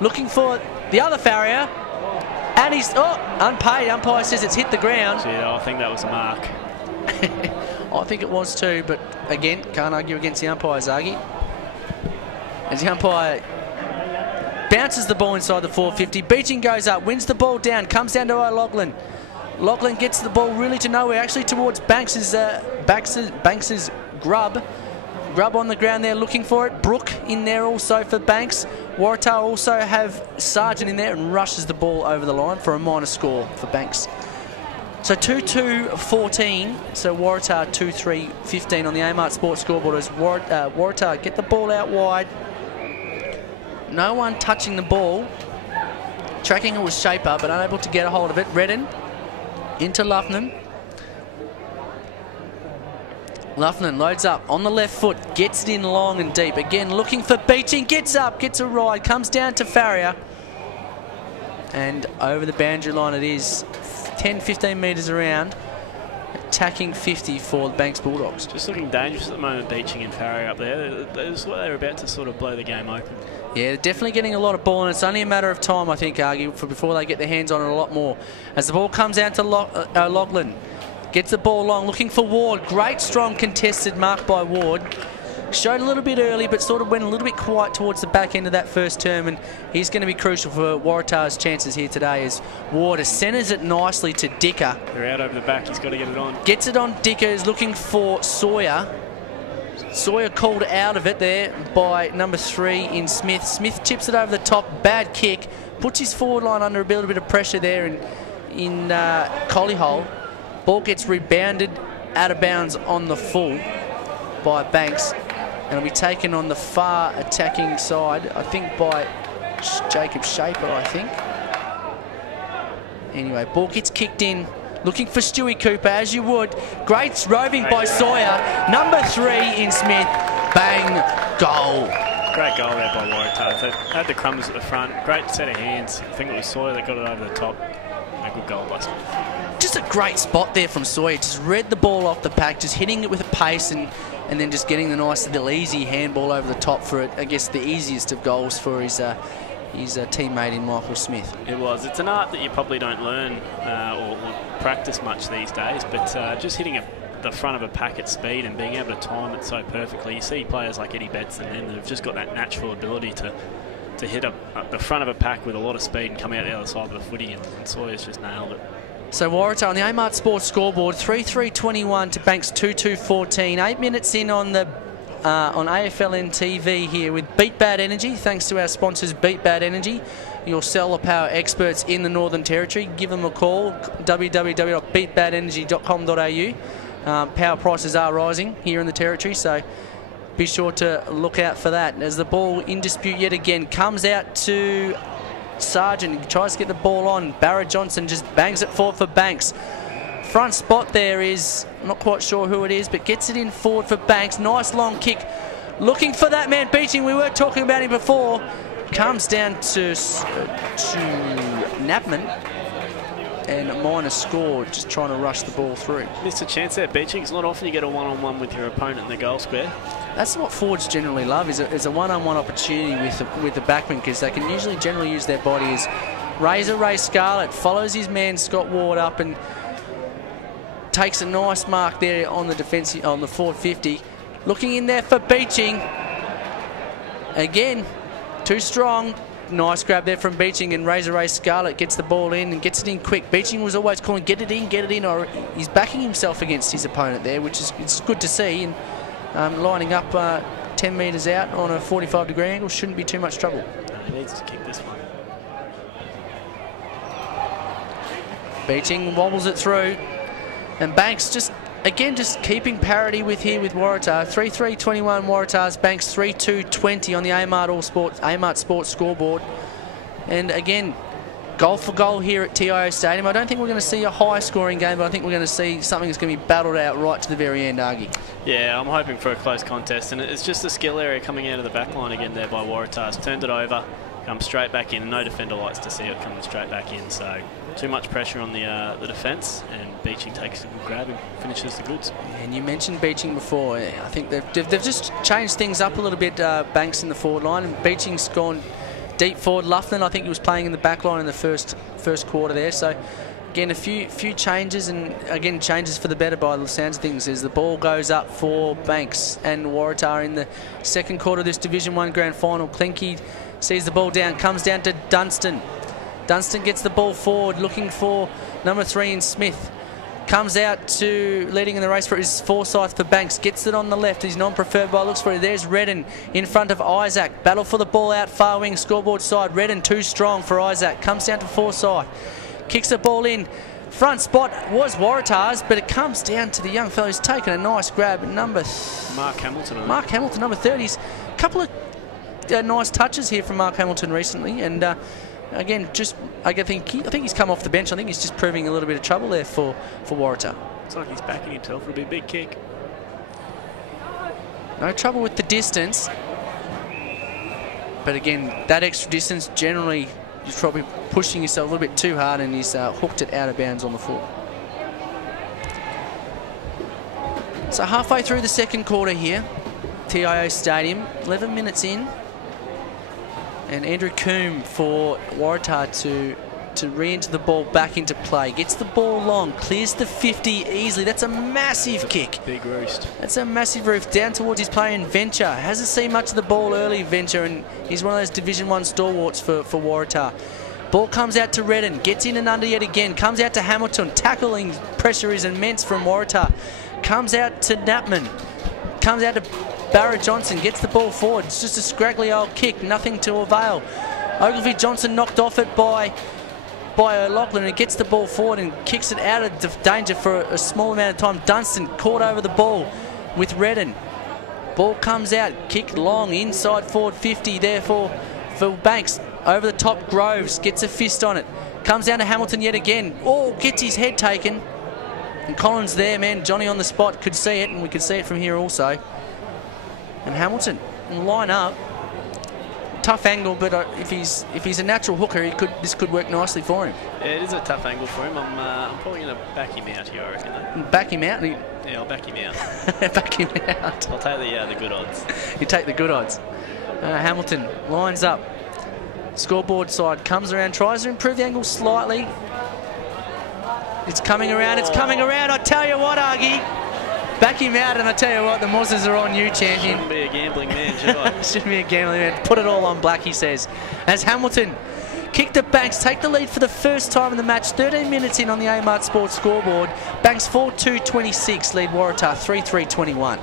looking for the other Farrier, and he's unpaid. Umpire says it's hit the ground. Yeah, I think that was a mark. I think it was too, but again, can't argue against the umpire, Zagi. As the umpire bounces the ball inside the 450, Beeching goes up, wins the ball down, comes down to O'Loughlin. Loughlin gets the ball really to nowhere, actually towards Banks's grub. Grub on the ground there looking for it. Brook in there also for Banks. Waratah also have Sargent in there and rushes the ball over the line for a minor score for Banks. So 2-2-14. So Waratah 2-3-15 on the Amart Sports scoreboard as Waratah get the ball out wide. No one touching the ball. Tracking it was Shaper, but unable to get a hold of it. Redden into Luffman. Luffman loads up on the left foot, gets it in long and deep. Again, looking for Beeching, gets up, gets a ride, comes down to Farrier. And over the boundary line it is, 10-15 metres around. Attacking 50 for the Banks Bulldogs. Just looking dangerous at the moment, Beeching and Farrier up there. They're about to sort of blow the game open. Yeah, they're definitely getting a lot of ball, and it's only a matter of time, I think, Argy, before they get their hands on it a lot more. As the ball comes out to Lachlan. Gets the ball long, looking for Ward. Great, strong, contested mark by Ward. Showed a little bit early, but sort of went a little bit quiet towards the back end of that first term, and he's going to be crucial for Waratah's chances here today as Ward centres it nicely to Dicker. They're out over the back, he's got to get it on. Gets it on Dicker, is looking for Sawyer. Sawyer called out of it there by number 3 in Smith. Smith chips it over the top, bad kick, puts his forward line under a little bit of pressure there in Collyhole. Ball gets rebounded out of bounds on the full by Banks, and it'll be taken on the far attacking side, I think by Jacob Shaper, I think. Anyway, ball gets kicked in, looking for Stewie Cooper, as you would. Great roving by Sawyer. Number 3 in Smith. Bang, goal. Great goal there by Waratah. They had the crumbs at the front. Great set of hands. I think it was Sawyer that got it over the top. A good goal by Smith. Just a great spot there from Sawyer. Just read the ball off the pack, just hitting it with a pace and then just getting the nice little easy handball over the top for it. I guess the easiest of goals for his teammate in Michael Smith. It was. It's an art that you probably don't learn or practice much these days, but just hitting the front of a pack at speed and being able to time it so perfectly. You see players like Eddie Betts and them that have just got that natural ability to hit the front of a pack with a lot of speed and come out the other side of the footy, and Sawyer's just nailed it. So Waratah on the Amart Sports scoreboard, 3-3-21 to Banks 2-2-14. 8 minutes in on the on AFLNTv here with Beat Bad Energy. Thanks to our sponsors, Beat Bad Energy, your solar power experts in the Northern Territory. Give them a call, www.beatbadenergy.com.au. Power prices are rising here in the Territory, so be sure to look out for that. As the ball in dispute yet again comes out to Sargent, he tries to get the ball on. Barrett Johnson just bangs it forward for Banks. Front spot there is, I'm not quite sure who it is, but gets it in forward for Banks. Nice long kick. Looking for that man Beeching. We were talking about him before. Comes down to Napman. And a minor score, just trying to rush the ball through. Missed a chance there, Beeching. It's not often you get a one-on-one with your opponent in the goal square. That's what forwards generally love, is a one-on-one opportunity with the backman, because they can usually generally use their body. As Ray Scarlett follows his man Scott Ward up and takes a nice mark there on the defensive, on the forward 50. Looking in there for Beeching. Again, too strong. Nice grab there from Beeching, and Ray Scarlett gets the ball in and gets it in quick. Beeching was always calling, get it in, or he's backing himself against his opponent there, which is it's good to see. And lining up 10 metres out on a 45-degree angle shouldn't be too much trouble. No, he needs to kick this one. Beeching wobbles it through, and Banks just keeping parity with Waratah. 3-3-21 Waratah's, Banks 3-2-20 on the Amart Sports scoreboard. And again, goal for goal here at TIO Stadium. I don't think we're going to see a high-scoring game, but I think we're going to see something that's going to be battled out right to the very end, Argy. Yeah, I'm hoping for a close contest, and it's just the skill area coming out of the back line again there by Waratah. It's turned it over, come straight back in. No defender likes to see it coming straight back in, so too much pressure on the defence, and Beeching takes a good grab and finishes the goods. And you mentioned Beeching before. I think they've just changed things up a little bit, Banks in the forward line, and Beeching's gone deep forward. Luffman, I think he was playing in the back line in the first quarter there. So again, a few changes, and again changes for the better by the sounds of things, as the ball goes up for Banks and Waratah in the second quarter of this Division 1 Grand Final. Klinke sees the ball down, comes down to Dunstan. Dunstan gets the ball forward, looking for number 3 in Smith. Comes out to leading in the race for his Forsyth for Banks. Gets it on the left. He's non-preferred by looks for it. There's Redden in front of Isaac. Battle for the ball out far wing scoreboard side. Redden too strong for Isaac. Comes down to Forsyth. Kicks the ball in. Front spot was Waratah's, but it comes down to the young fellow who's taken a nice grab. Mark Hamilton. Mark Hamilton, number 30s. A couple of nice touches here from Mark Hamilton recently, and again, I think he's come off the bench. I think he's just proving a little bit of trouble there for Waratah. Looks like he's backing himself. It'll be a big kick. No trouble with the distance. But again, that extra distance, generally, you're probably pushing yourself a little bit too hard, and he's hooked it out of bounds on the foot. So halfway through the second quarter here, TIO Stadium, 11 minutes in. And Andrew Coombe for Waratah to re-enter the ball back into play. Gets the ball long, clears the 50 easily. That's a massive kick. Big roost. That's a massive roof down towards his player in Venture. Hasn't seen much of the ball early, Venture, and he's one of those Division 1 stalwarts for Waratah. Ball comes out to Redden, gets in and under yet again, comes out to Hamilton. Tackling pressure is immense from Waratah. Comes out to Knapman. Comes out to Barrett Johnson, gets the ball forward. It's just a scraggly old kick, nothing to avail. Ogilvie Johnson knocked off it by O'Loughlin, and gets the ball forward and kicks it out of danger for a small amount of time. Dunstan caught over the ball with Redden. Ball comes out, kick long, inside forward 50 there for Banks. Over the top, Groves gets a fist on it. Comes down to Hamilton yet again. Oh, gets his head taken. And Collins there, man, Johnny on the spot, could see it, and we could see it from here also. And Hamilton line up. Tough angle, but if he's a natural hooker, this could work nicely for him. Yeah, it is a tough angle for him. I'm probably going to back him out here, I reckon. Though. Back him out? Yeah, I'll back him out. Back him out. I'll take the good odds. You take the good odds. Hamilton lines up. Scoreboard side comes around, tries to improve the angle slightly. It's coming around, it's coming around. I tell you what, Argie. Back him out, and I tell you what, the Mozzers are on you, champion. Shouldn't be a gambling man, should I? Shouldn't be a gambling man. Put it all on black, he says. As Hamilton kick the Banks, take the lead for the first time in the match. 13 minutes in on the A-Mart Sports scoreboard. Banks 4-2-26, lead Waratah 3-3-21.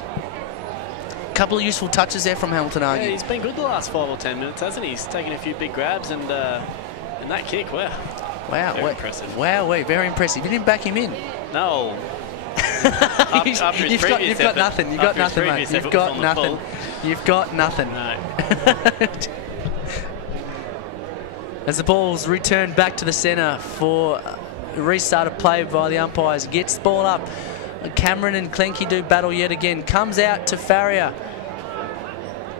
Couple of useful touches there from Hamilton, Argie. Yeah, he's been good the last 5 or 10 minutes, hasn't he? He's taken a few big grabs, and that kick, wow. Wow, very impressive. Wow, very impressive. You didn't back him in. No. after you've got nothing. You've got nothing, mate. You've got nothing. You've got nothing. No. As the ball's returned back to the centre for a restart of play by the umpires. Gets the ball up. Cameron and Klenke do battle yet again. Comes out to Farrier.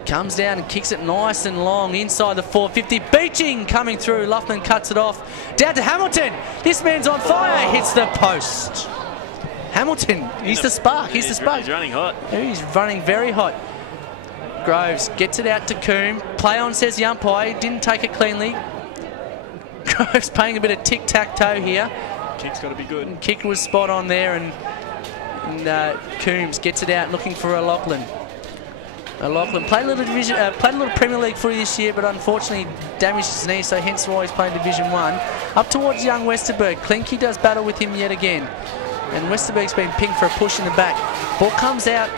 Comes down and kicks it nice and long inside the 450. Beaching coming through. Luffman cuts it off. Down to Hamilton. This man's on fire. Hits the post. Hamilton, he's the spark. He's the spark. He's running hot. He's running very hot. Groves gets it out to Coombe. Play on, says the umpire. Didn't take it cleanly. Groves playing a bit of tic-tac-toe here. Kick's got to be good. Kick was spot on there, and Coombs gets it out looking for O'Loughlin. O'Loughlin played a little Premier League footy this year, but unfortunately damaged his knee, so hence why he's playing Division 1. Up towards young Westerberg. Klenke does battle with him yet again. And Westerberg's been pinged for a push in the back. Ball comes out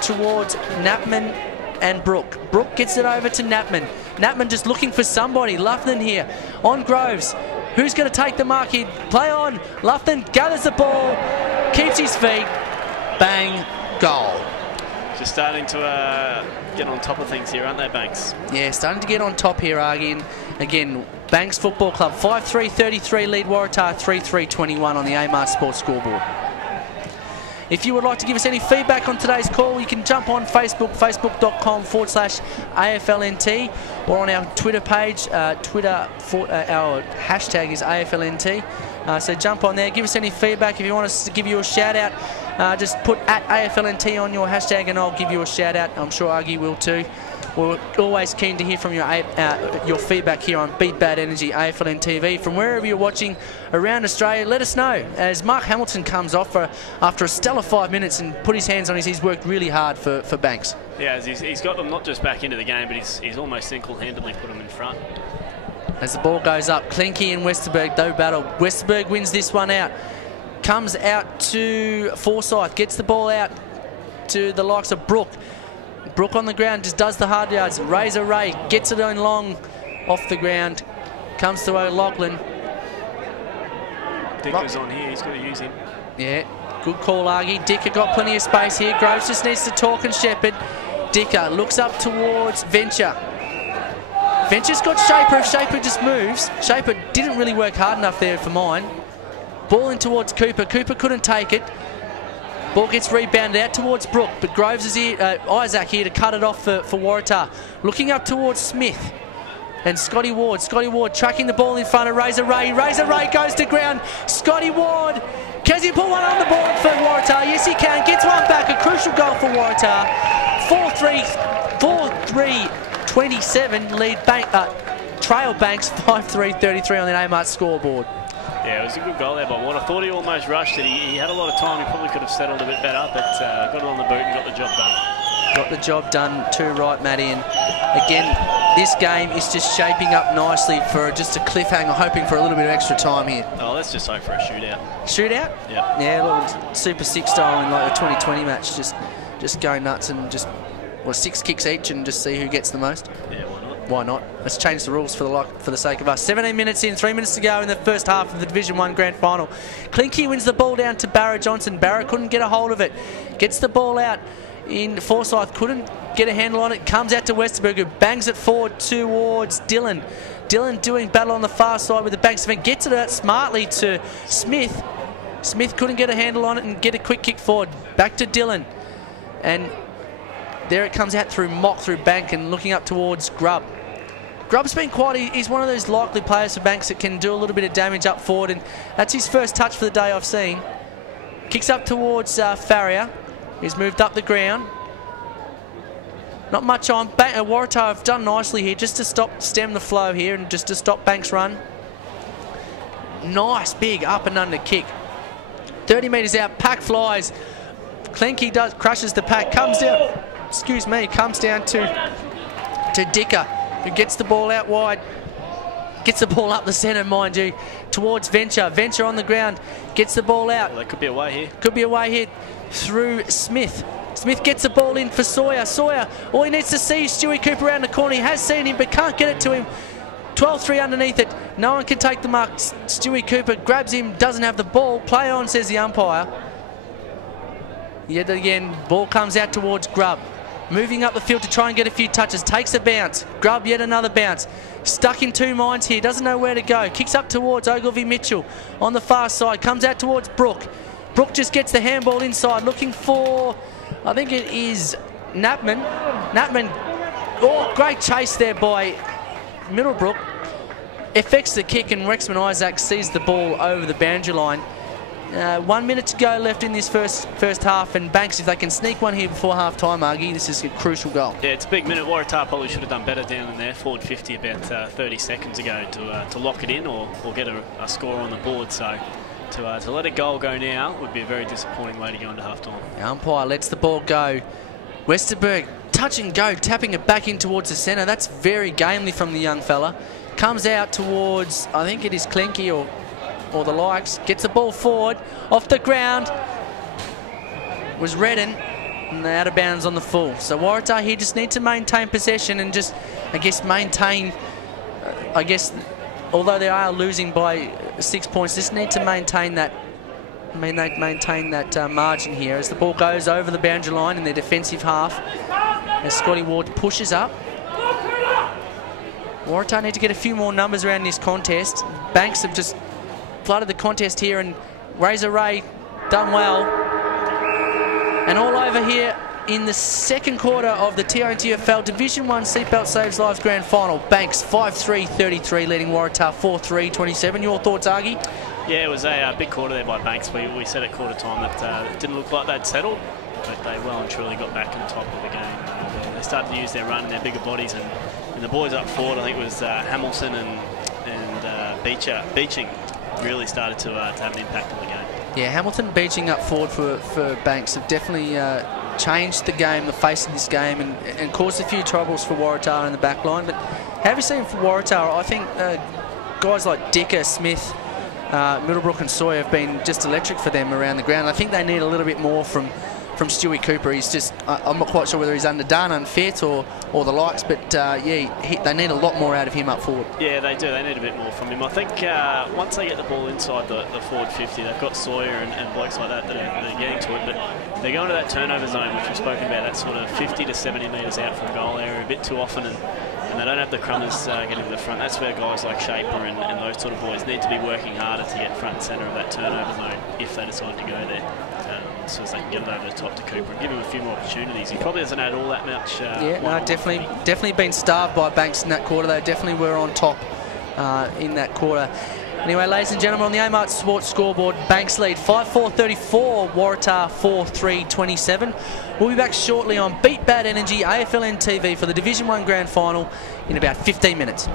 towards Knapman and Brook. Brook gets it over to Knapman. Knapman just looking for somebody. Luffman here on Groves. Who's going to take the mark here? Play on. Luffman gathers the ball, keeps his feet. Bang, goal. Just starting to get on top of things here, aren't they, Banks? Yeah, starting to get on top here, Argie. Again, Banks Football Club 5-3-33 lead Waratah 3-3-21 on the A-Mart Sports scoreboard. If you would like to give us any feedback on today's call, you can jump on Facebook, facebook.com/AFLNT, or on our Twitter page. Our hashtag is AFLNT. So jump on there, give us any feedback. If you want us to give you a shout out, just put @AFLNT on your hashtag and I'll give you a shout out. I'm sure Argie will too. We're always keen to hear from your feedback here on Beat Bad Energy AFLNTv. From wherever you're watching around Australia, let us know. As Mark Hamilton comes off after a stellar 5 minutes and put his hands on he's worked really hard for Banks. Yeah, he's got them not just back into the game, but he's almost single-handedly put them in front. As the ball goes up, Klenke and Westerberg do battle. Westerberg wins this one out. Comes out to Forsyth, gets the ball out to the likes of Brook. Brook on the ground just does the hard yards. Razor Ray gets it on long off the ground. Comes to O'Loughlin. Dicker's on here, he's got to use him. Yeah, good call, Argie. Dicker got plenty of space here. Groves just needs to talk and shepherd. Dicker looks up towards Venture. Venture's got Shaper. If Shaper just moves. Shaper didn't really work hard enough there for mine. Ball in towards Cooper. Cooper couldn't take it. Ball gets rebounded out towards Brook, but Groves is here, Isaac here to cut it off for Waratah. Looking up towards Smith and Scotty Ward. Scotty Ward tracking the ball in front of Razor Ray. Razor Ray goes to ground. Scotty Ward, can he put one on the board for Waratah? Yes, he can. Gets one back. A crucial goal for Waratah. 4-3-27 lead trail Banks 5-3-33 on the Amart scoreboard. Yeah, it was a good goal there by Watt. I thought he almost rushed it. He had a lot of time. He probably could have settled a bit better, but got it on the boot and got the job done. Got the job done too right, Matty. And again, this game is just shaping up nicely for just a cliffhanger, hoping for a little bit of extra time here. Oh, let's just hope for a shootout. Shootout? Yeah. Yeah, a little Super 6 style in like a 2020 match. Just go nuts and just, 6 kicks each and just see who gets the most. Yeah, why not? Why not? Let's change the rules for the sake of us. 17 minutes in, 3 minutes to go in the first half of the Division 1 Grand Final. Clinky wins the ball down to Barra Johnson. Barra couldn't get a hold of it. Gets the ball out in Forsyth. Couldn't get a handle on it. Comes out to Westerberg, who bangs it forward towards Dylan. Dylan doing battle on the far side with the Banks event. Gets it out smartly to Smith. Smith couldn't get a handle on it and get a quick kick forward. Back to Dylan. And there it comes out through Mock, through Bank, and looking up towards Grubb. Grubb's been he's one of those likely players for Banks that can do a little bit of damage up forward, and that's his first touch for the day I've seen. Kicks up towards Farrier. He's moved up the ground. Not much on. Waratah have done nicely here just to stem the flow here and just to stop Banks' run. Nice big up and under kick. 30 metres out, pack flies. Clenky crushes the pack, comes down to Dicker, who gets the ball out wide. Gets the ball up the centre, mind you, towards Venture. Venture on the ground, gets the ball out. Well, that could be away here. Could be away here through Smith. Smith gets the ball in for Sawyer. Sawyer, all he needs to see is Stewie Cooper around the corner. He has seen him, but can't get it to him. 12-3 underneath it. No one can take the mark. Stewie Cooper grabs him, doesn't have the ball. Play on, says the umpire. Yet again, ball comes out towards Grubb. Moving up the field to try and get a few touches. Takes a bounce. Grubb, yet another bounce. Stuck in two minds here. Doesn't know where to go. Kicks up towards Ogilvie Mitchell on the far side. Comes out towards Brook. Brook just gets the handball inside. Looking for, I think it is Knapman. Knapman, oh, great chase there by Middlebrook. Effects the kick and Rexman Isaac sees the ball over the boundary line. 1 minute to go left in this first half, and Banks, if they can sneak one here before half time, Argie, this is a crucial goal. Yeah, it's a big minute. Waratah probably should have done better down in there, forward 50 about 30 seconds ago to lock it in or get a score on the board. So to let a goal go now would be a very disappointing way to go into half time. The umpire lets the ball go. Westerberg, touch and go, tapping it back in towards the centre. That's very gamely from the young fella. Comes out towards, I think it is Clenky or the likes. Gets the ball forward, off the ground. Was Redden, and out of bounds on the full. So Waratah here just need to maintain possession and just, I guess, maintain, although they are losing by 6 points, just need to maintain that margin here as the ball goes over the boundary line in their defensive half. As Scotty Ward pushes up. Waratah need to get a few more numbers around this contest. Banks have just flooded the contest here, and Razor Ray done well. And all over here in the second quarter of the TIO NTFL Division 1 Seatbelt Saves Lives Grand Final. Banks 5-3-33 leading Waratah 4-3-27. Your thoughts, Argie? Yeah, it was a big quarter there by Banks. We said at quarter time that it didn't look like they'd settled, but they well and truly got back on top of the game. They started to use their run and their bigger bodies, and the boys up forward, I think it was Hamilton and Beeching, really started to have an impact on the game. Yeah, Hamilton beaching up forward for Banks have definitely changed the game, the face of this game, and caused a few troubles for Waratah in the back line. But have you seen for Waratah, I think guys like Dicker, Smith, Middlebrook and Sawyer have been just electric for them around the ground. I think they need a little bit more from Stewie Cooper. He's just, I'm not quite sure whether he's underdone, unfit or the likes, but yeah, they need a lot more out of him up forward. Yeah, they do. They need a bit more from him. I think once they get the ball inside the forward 50, they've got Sawyer and blokes like that are getting to it, but they're going to that turnover zone, which we've spoken about, that sort of 50 to 70 metres out from goal area a bit too often, and and they don't have the crummers getting to the front. That's where guys like Shaper and those sort of boys need to be working harder to get front and centre of that turnover zone if they decide to go there, so as they can get it over the top to Cooper and give him a few more opportunities. He probably hasn't had all that much. Yeah, no, definitely been starved by Banks in that quarter. They definitely were on top in that quarter. Anyway, ladies and gentlemen, on the Amart Sports scoreboard, Banks lead 5-4-34, Waratah 4-3-27. We'll be back shortly on Beat Bad Energy, AFLNTv for the Division 1 Grand Final in about 15 minutes.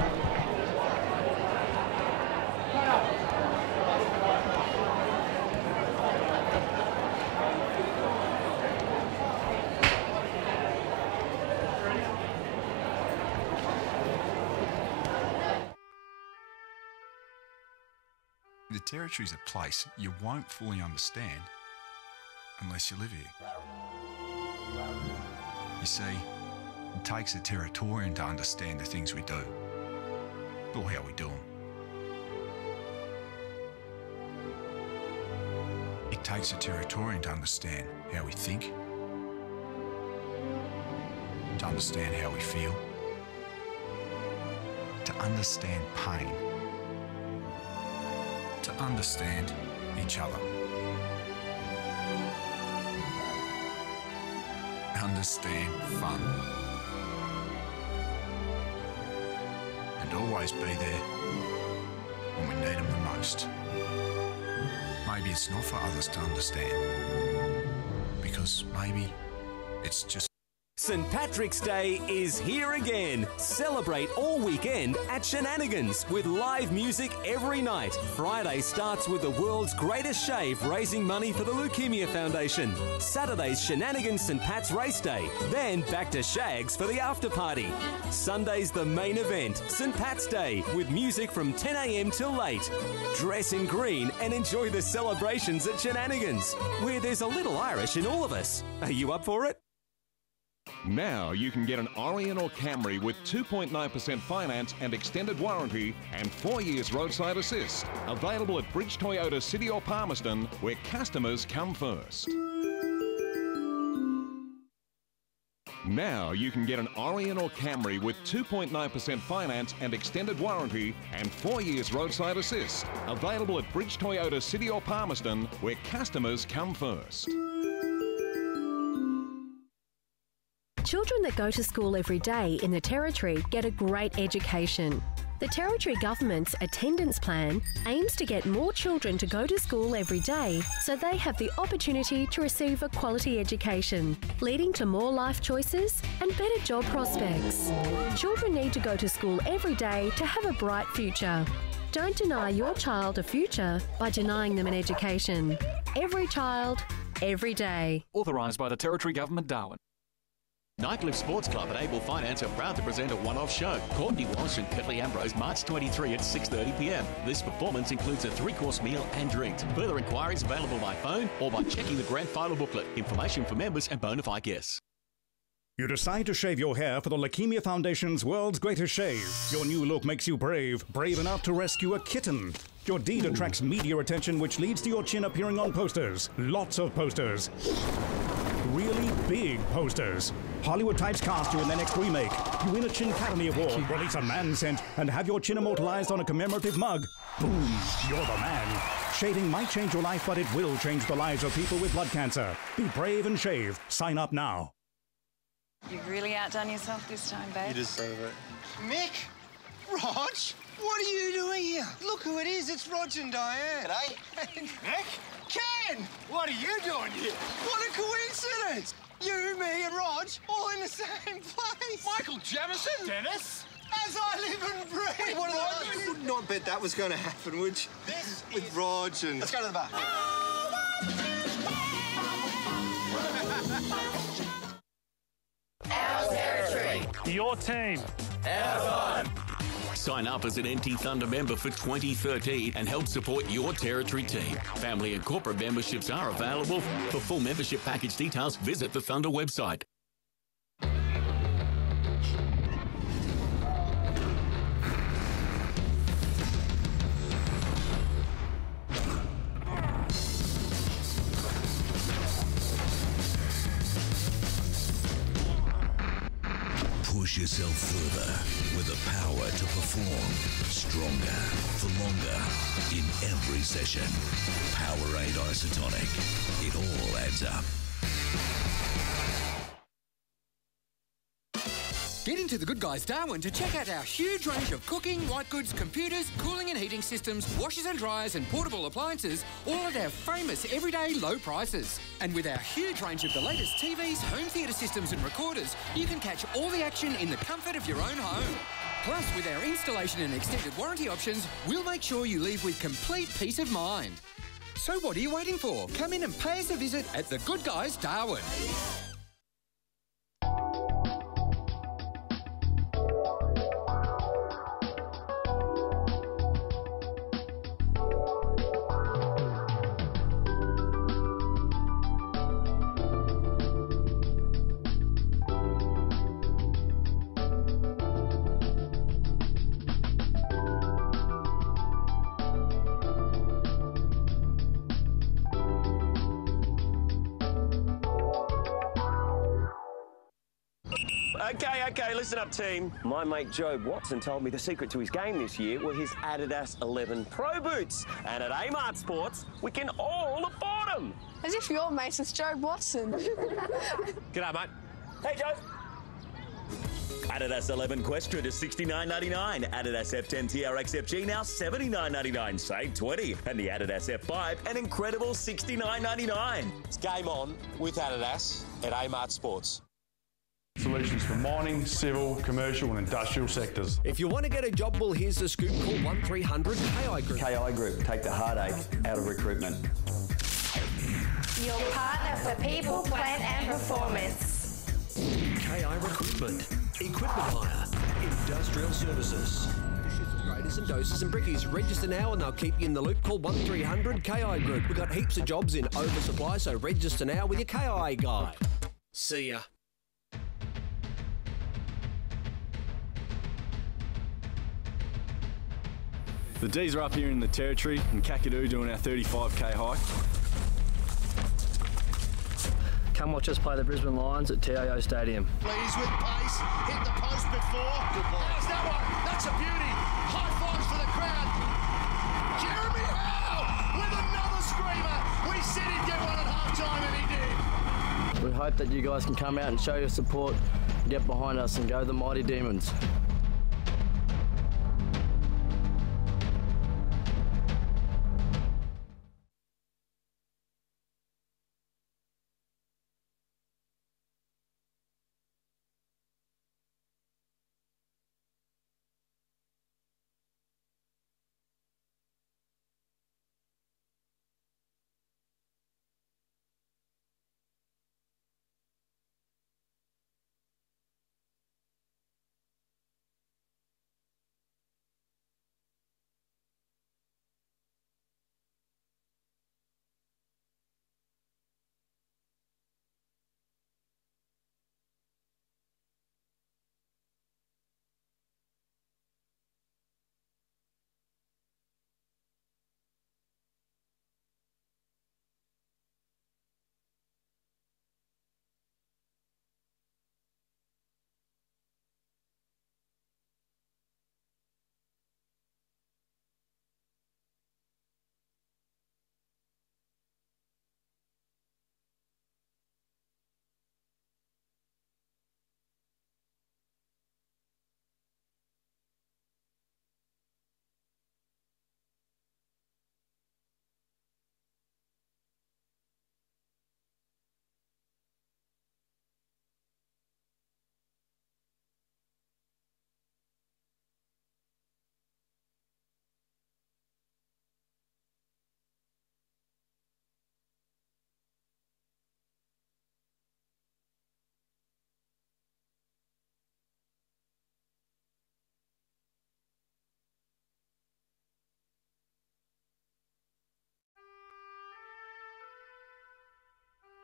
The Territory's a place you won't fully understand unless you live here. You see, it takes a Territorian to understand the things we do, or how we do them. It takes a Territorian to understand how we think, to understand how we feel, to understand pain, to understand each other. Understand fun. And always be there when we need them the most. Maybe it's not for others to understand, because maybe it's just... St. Patrick's Day is here again. Celebrate all weekend at Shenanigans with live music every night. Friday starts with the world's greatest shave, raising money for the Leukemia Foundation. Saturday's Shenanigans St. Pat's Race Day. Then back to Shags for the after party. Sunday's the main event, St. Pat's Day, with music from 10 a.m. till late. Dress in green and enjoy the celebrations at Shenanigans, where there's a little Irish in all of us. Are you up for it? Now you can get an Orion or Camry with 2.9% finance and extended warranty and 4 years roadside assist. Available at Bridge Toyota City or Palmerston, where customers come first. Now you can get an Orion or Camry with 2.9% finance and extended warranty and 4 years roadside assist. Available at Bridge Toyota City or Palmerston, where customers come first. Children that go to school every day in the Territory get a great education. The Territory Government's attendance plan aims to get more children to go to school every day so they have the opportunity to receive a quality education, leading to more life choices and better job prospects. Children need to go to school every day to have a bright future. Don't deny your child a future by denying them an education. Every child, every day. Authorised by the Territory Government, Darwin. Nightcliff Sports Club and Able Finance are proud to present a one-off show. Courtney Walsh and Kirtley Ambrose, March 23 at 6:30 p.m. This performance includes a 3-course meal and drinks. Further inquiries available by phone or by checking the grand final booklet. Information for members and bona fide guests. You decide to shave your hair for the Leukemia Foundation's World's Greatest Shave. Your new look makes you brave enough to rescue a kitten. Your deed attracts media attention, which leads to your chin appearing on posters. Lots of posters. Really big posters. Hollywood types cast you in their next remake. You win a Chin Academy Award, release a man scent, and have your chin immortalized on a commemorative mug. Boom, you're the man. Shaving might change your life, but it will change the lives of people with blood cancer. Be brave and shave. Sign up now. You've really outdone yourself this time, babe. You deserve it. Mick! Rog! What are you doing here? Look who it is. It's Rog and Diane. G'day. Mick? Ken! What are you doing here? What a coincidence! You, me and Rog all in the same place. Michael Jamison? Dennis? As I live and breathe. Wait, what you would not bet that was going to happen, would you? This with Rog and... Let's go to the bar. Our territory. Your team. Our fun. Sign up as an NT Thunder member for 2013 and help support your Territory team. Family and corporate memberships are available. For full membership package details, visit the Thunder website. Push yourself further with the power to perform stronger for longer in every session. Powerade Isotonic. It all adds up. Get into the Good Guys Darwin to check out our huge range of cooking, white goods, computers, cooling and heating systems, washers and dryers and portable appliances, all at our famous everyday low prices. And with our huge range of the latest TVs, home theatre systems and recorders, you can catch all the action in the comfort of your own home. Plus, with our installation and extended warranty options, we'll make sure you leave with complete peace of mind. So what are you waiting for? Come in and pay us a visit at the Good Guys Darwin. Okay, listen up, team. My mate Job Watson told me the secret to his game this year were his Adidas 11 Pro boots. And at Amart Sports, we can all afford them. As if you're mates with Job Watson. G'day, mate. Hey, Job. Adidas 11 Questra is $69.99. Adidas F10 TRX FG now $79.99. Save 20. And the Adidas F5, an incredible $69.99. It's game on with Adidas at Amart Sports. Solutions for mining, civil, commercial and industrial sectors. If you want to get a job, well, here's the scoop. Call 1300 KI Group. KI Group, take the heartache out of recruitment. Your partner for people, plan and performance. KI Recruitment, equipment hire, industrial services. Graders and doses and brickies. Register now and they'll keep you in the loop. Call 1300 KI Group. We've got heaps of jobs in oversupply, so register now with your KI guy. See ya. The D's are up here in the Territory in Kakadu doing our 35k hike. Come watch us play the Brisbane Lions at TIO Stadium. Leads with pace, hit the post before. Good ball. There's that one. That's a beauty. High fives for the crowd. Jeremy Howe with another screamer. We said he'd get one at halftime and he did. We hope that you guys can come out and show your support, get behind us and go the Mighty Demons.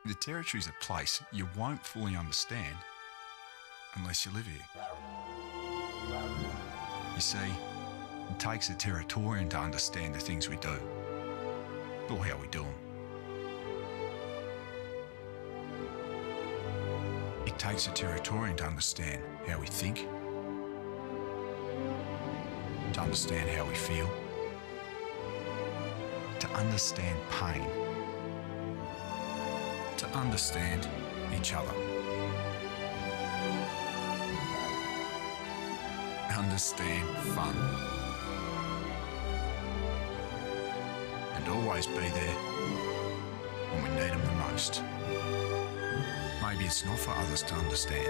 The Territory's a place you won't fully understand unless you live here. You see, it takes a Territorian to understand the things we do, or how we do them. It takes a Territorian to understand how we think, to understand how we feel, to understand pain, to understand each other. Understand fun. And always be there when we need them the most. Maybe it's not for others to understand,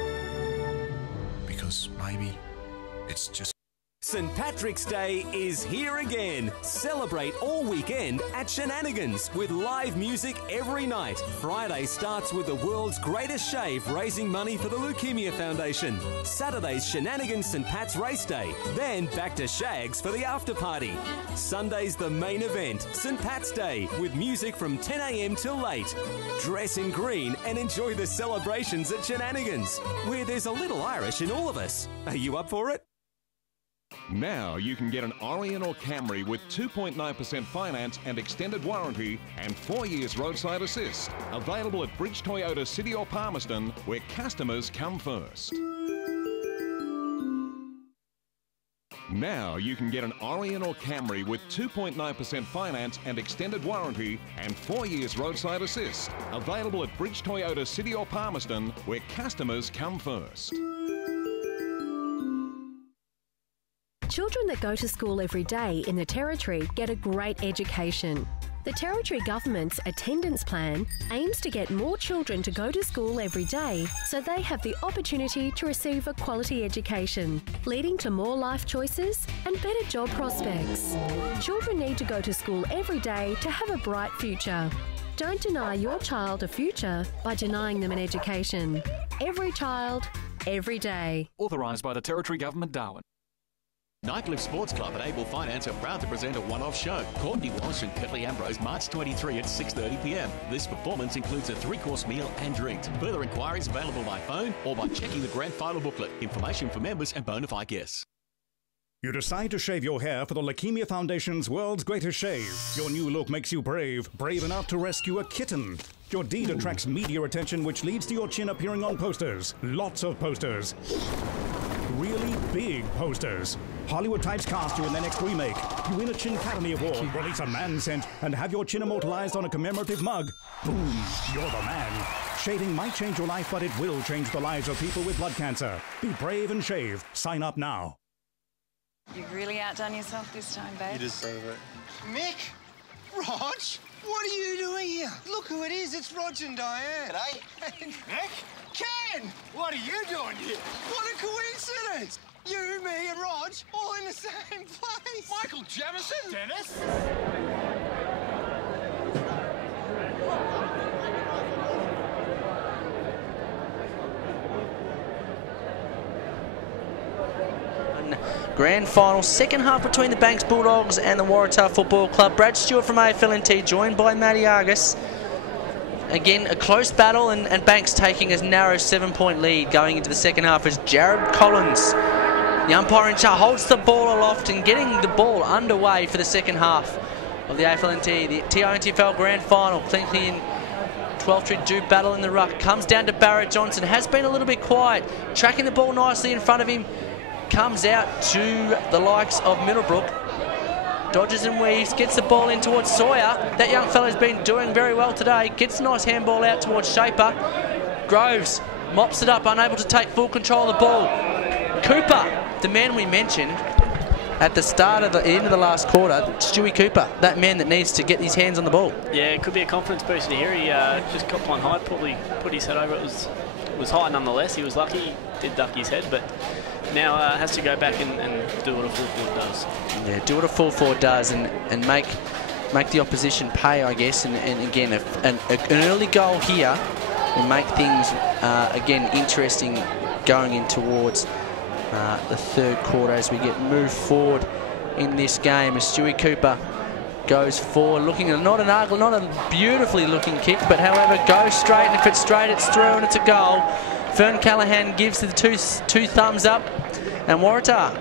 because maybe it's just... St Patrick's Day is here again. Celebrate all weekend at Shenanigans with live music every night. Friday starts with the world's greatest shave, raising money for the Leukemia Foundation. Saturday's Shenanigans St Pat's Race Day. Then back to Shags for the after party. Sunday's the main event, St Pat's Day, with music from 10 a.m. till late. Dress in green and enjoy the celebrations at Shenanigans, where there's a little Irish in all of us. Are you up for it? Now you can get an Orion or Camry with 2.9% finance and extended warranty and 4 years roadside assist. Available at Bridge Toyota City or Palmerston, where customers come first. Now you can get an Orion or Camry with 2.9% finance and extended warranty and 4 years roadside assist. Available at Bridge Toyota City or Palmerston, where customers come first. Children that go to school every day in the Territory get a great education. The Territory Government's attendance plan aims to get more children to go to school every day so they have the opportunity to receive a quality education, leading to more life choices and better job prospects. Children need to go to school every day to have a bright future. Don't deny your child a future by denying them an education. Every child, every day. Authorised by the Territory Government, Darwin. Nightcliff Sports Club and Able Finance are proud to present a one-off show. Courtney Walsh and Curtly Ambrose, March 23 at 6:30 p.m. This performance includes a 3-course meal and drinks. Further inquiries available by phone or by checking the grand final booklet. Information for members and bona fide guests. You decide to shave your hair for the Leukemia Foundation's World's Greatest Shave. Your new look makes you brave enough to rescue a kitten. Your deed attracts media attention, which leads to your chin appearing on posters. Lots of posters. Really big posters. Hollywood types cast you in their next remake. You win a Chin Academy Award, release a man scent, and have your chin immortalized on a commemorative mug. Boom, you're the man. Shaving might change your life, but it will change the lives of people with blood cancer. Be brave and shave. Sign up now. You've really outdone yourself this time, babe. You deserve it. Mick? Rog? What are you doing here? Look who it is. It's Rog and Diane. G'day. Mick? Ken! What are you doing here? What a coincidence! You, me and Rog all in the same place. Michael Jamison? Dennis? Grand final, second half between the Banks Bulldogs and the Waratah Football Club. Brad Stewart from AFLNT joined by Matty Argus. Again, a close battle, and Banks taking a narrow 7-point lead going into the second half as Jared Collins, the umpire in charge, holds the ball aloft and getting the ball underway for the second half of the AFLNT, the TIO NTFL Grand Final. Clinically in 12th Street Duke battle in the ruck. Comes down to Barrett Johnson, has been a little bit quiet, tracking the ball nicely in front of him. Comes out to the likes of Middlebrook. Dodges and weaves, gets the ball in towards Sawyer. That young fella's been doing very well today. Gets a nice handball out towards Shaper. Groves mops it up, unable to take full control of the ball. Cooper, the man we mentioned at the start of the end of the last quarter, Stewie Cooper, that man that needs to get his hands on the ball. Yeah, it could be a confidence booster here. He just got one high, probably put his head over. It was high nonetheless. He was lucky, he did duck his head, but now has to go back and do what a full forward does. Yeah, do what a full forward does and make the opposition pay, I guess. And again, an early goal here will make things again interesting going in towards the third quarter as we get moved forward in this game. As Stewie Cooper goes forward, looking at not a beautifully looking kick, but however goes straight, and if it's straight, it's through and it's a goal. Fern Callahan gives the two thumbs up, and Waratah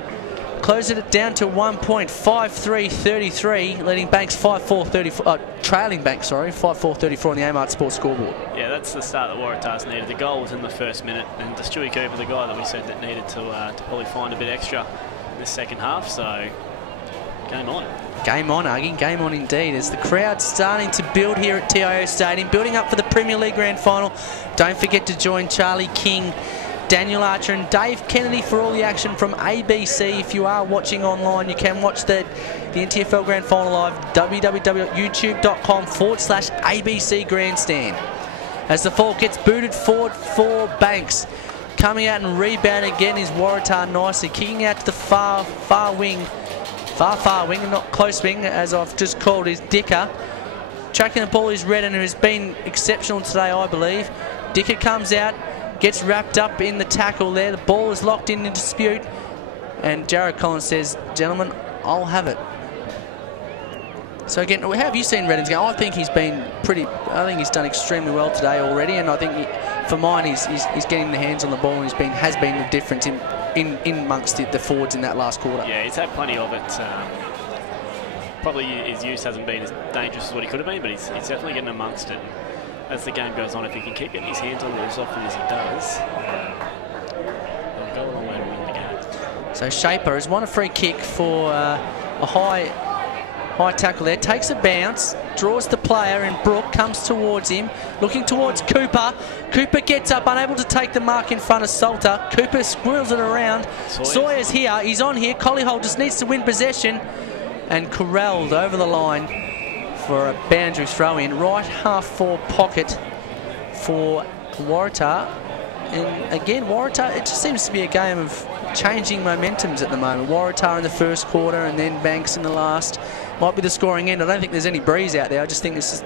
closes it down to 1.5333, leading Banks 5-4-34, trailing Banks, sorry, 5-4-34 on the Amart Sports scoreboard. Yeah, that's the start that Waratah's needed. The goal was in the first minute, and Stewie Cooper, the guy that we said that needed to probably find a bit extra in the second half, so Game on. Game on, Argie. Game on indeed. As the crowd's starting to build here at TIO Stadium, building up for the Premier League Grand Final. Don't forget to join Charlie King, Daniel Archer and Dave Kennedy for all the action from ABC. If you are watching online, you can watch the NTFL Grand Final live, www.youtube.com/ABC Grandstand. As the ball gets booted forward for Banks. Coming out and rebounding again is Waratah nicely. Kicking out to the far wing. Far wing, and not close wing, as I've just called, is Dicker. Tracking the ball is Redden, who has been exceptional today, I believe. Dicker comes out, gets wrapped up in the tackle there. The ball is locked in dispute. And Jared Collins says, gentlemen, I'll have it. So again, how have you seen Redden's game? I think he's been I think he's done extremely well today already, and I think for mine, he's getting the hands on the ball, and has been the difference in amongst the forwards in that last quarter. Yeah, he's had plenty of it. Probably his use hasn't been as dangerous as what he could have been, but he's definitely getting amongst it. As the game goes on, if he can keep getting his hands on it as often as he does, he'll go a long way to win the game. So Shaper has won a free kick for a high tackle there, takes a bounce, draws the player, and Brooke comes towards him, looking towards Cooper. Cooper gets up, unable to take the mark in front of Salter. Cooper squirrels it around. Sawyer's here, he's on here. Collyhole just needs to win possession, and corralled over the line for a boundary throw in. Right half-forward pocket for Waratah. And again, Waratah, it just seems to be a game of changing momentums at the moment. Waratah in the first quarter and then Banks in the last. Might be the scoring end. I don't think there's any breeze out there. I just think this is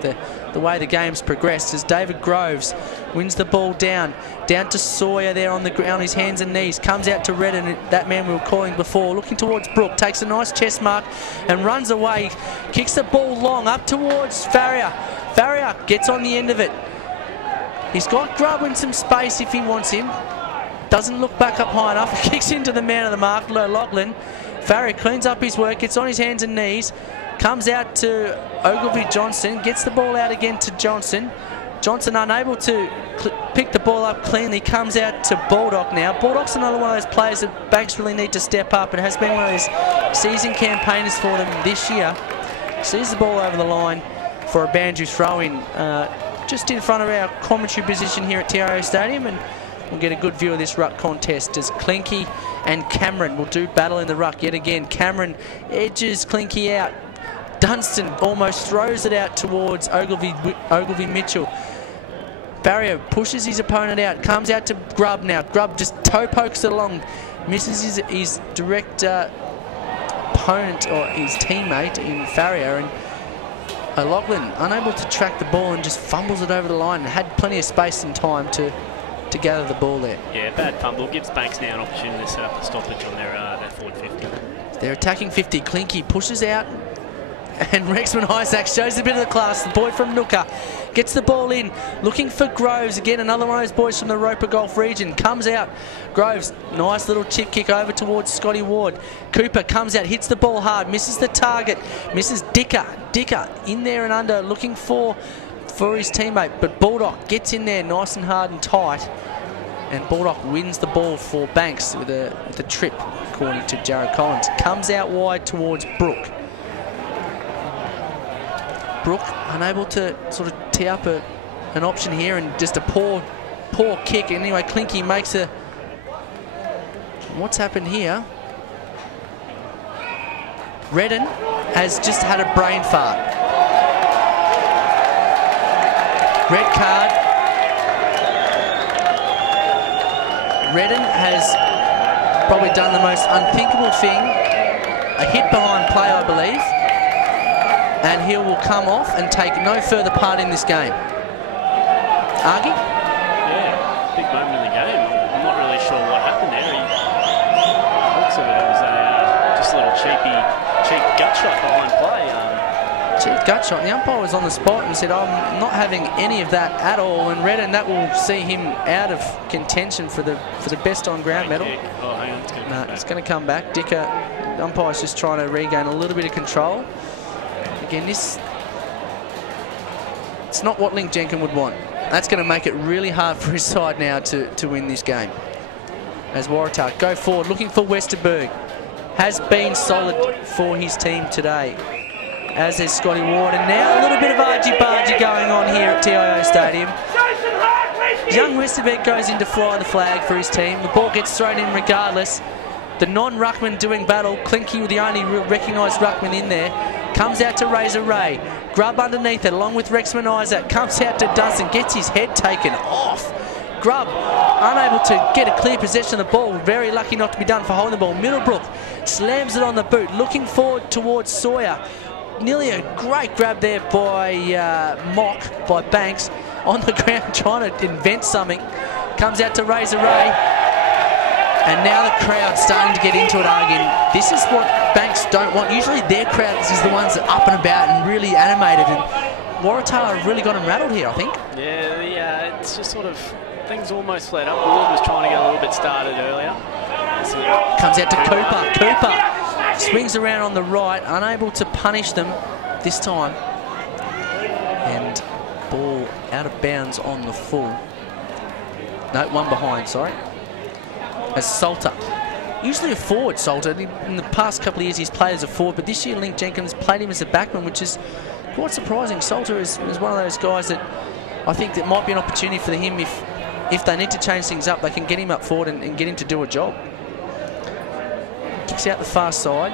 the way the game's progressed. As David Groves wins the ball down to Sawyer there on the ground, his hands and knees, comes out to Redden, that man we were calling before, looking towards Brooke, takes a nice chest mark and runs away, kicks the ball long up towards Farrier. Farrier gets on the end of it. He's got Grubb in some space if he wants him. Doesn't look back up high enough. Kicks into the man of the mark, Lachlan. Farrier cleans up his work, gets on his hands and knees, comes out to Ogilvy Johnson, gets the ball out again to Johnson. Johnson unable to pick the ball up cleanly, comes out to Bulldog now. Bulldog's another one of those players that Banks really need to step up, and has been one of those season campaigners for them this year. Sees the ball over the line for a boundary throw-in, just in front of our commentary position here at TIO Stadium, and we'll get a good view of this ruck contest as Clinky and Cameron will do battle in the ruck yet again. Cameron edges Clinky out. Dunstan almost throws it out towards Ogilvy Mitchell. Barrier pushes his opponent out, comes out to Grubb now. Grubb just toe pokes it along, misses his direct opponent or his teammate in Farrier, and O'Loughlin unable to track the ball and just fumbles it over the line, and had plenty of space and time to gather the ball there. Yeah, bad fumble. Gives Banks now an opportunity to set up a stoppage on their forward 50. They're attacking 50. Clinky pushes out, and Rexman Isaac shows a bit of the class. The boy from Nooka gets the ball in, looking for Groves. Again, another one of those boys from the Roper Golf region. Comes out. Groves, nice little chip kick over towards Scotty Ward. Cooper comes out, hits the ball hard, misses the target, misses Dicker. Dicker in there and under, looking for his teammate, but Bulldog gets in there nice and hard and tight, and Bulldog wins the ball for Banks with a trip, according to Jared Collins. Comes out wide towards Brooke. Brooke unable to sort of tee up an option here, and just a poor kick. Anyway, Clinky makes a... What's happened here? Redden has just had a brain fart. Red card. Redden has probably done the most unthinkable thing. A hit behind play, I believe. And he will come off and take no further part in this game. Argy? Yeah, big moment in the game. I'm not really sure what happened there. Looks of it was just a little cheap gut shot behind play. Cheap gut shot. The umpire was on the spot and said, I'm not having any of that at all. And Redden, that will see him out of contention for the best on ground medal. Oh, hang on, it's going to come back. Dicker, the umpire's just trying to regain a little bit of control. Again, it's not what Link Jenkin would want. That's going to make it really hard for his side now to win this game. As Waratah go forward, looking for Westerberg. has been solid for his team today, as is Scotty Ward. And now a little bit of argy-bargy going on here at TIO Stadium. Young Westerbeek goes in to fly the flag for his team. The ball gets thrown in regardless. The non-ruckman doing battle. Clinky, the only real recognised ruckman in there, comes out to Razor Ray. Grubb underneath it, along with Rexman Isaac. Comes out to Dunstan, gets his head taken off. Grubb unable to get a clear possession of the ball. Very lucky not to be done for holding the ball. Middlebrook slams it on the boot, looking forward towards Sawyer. Nearly a great grab there by Mock, by Banks. On the ground trying to invent something. Comes out to Razor Ray. And now the crowd's starting to get into it, arguing. This is what Banks don't want. Usually their crowd is the ones that are up and about and really animated. And Waratah have really got them rattled here, I think. Yeah, it's just sort of, things almost fled up. Wood was trying to get a little bit started earlier. Comes out to Cooper. Cooper swings around on the right, unable to punish them this time. And ball out of bounds on the full. No, one behind, sorry. As Salter. Usually a forward, Salter. In the past couple of years he's played as a forward, but this year Link Jenkins played him as a backman, which is quite surprising. Salter is one of those guys that I think that might be an opportunity for him. If they need to change things up, they can get him up forward and get him to do a job. Kicks out the far side.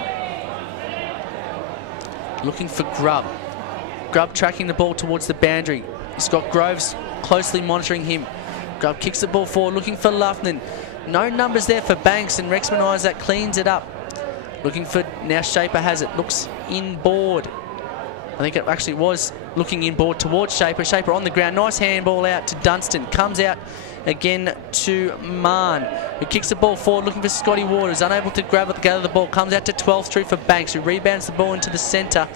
Looking for Grubb. Grubb tracking the ball towards the boundary. Scott Groves closely monitoring him. Grubb kicks the ball forward, looking for Luffman. No numbers there for Banks, and Rexman Isaac cleans it up. Looking for, now Shaper has it, looks inboard. I think it actually was looking inboard towards Shaper. Shaper on the ground, nice handball out to Dunstan. Comes out again to Mahn, who kicks the ball forward, looking for Scotty Ward, who's unable to gather the ball. Comes out to 12th Street for Banks, who rebounds the ball into the centre.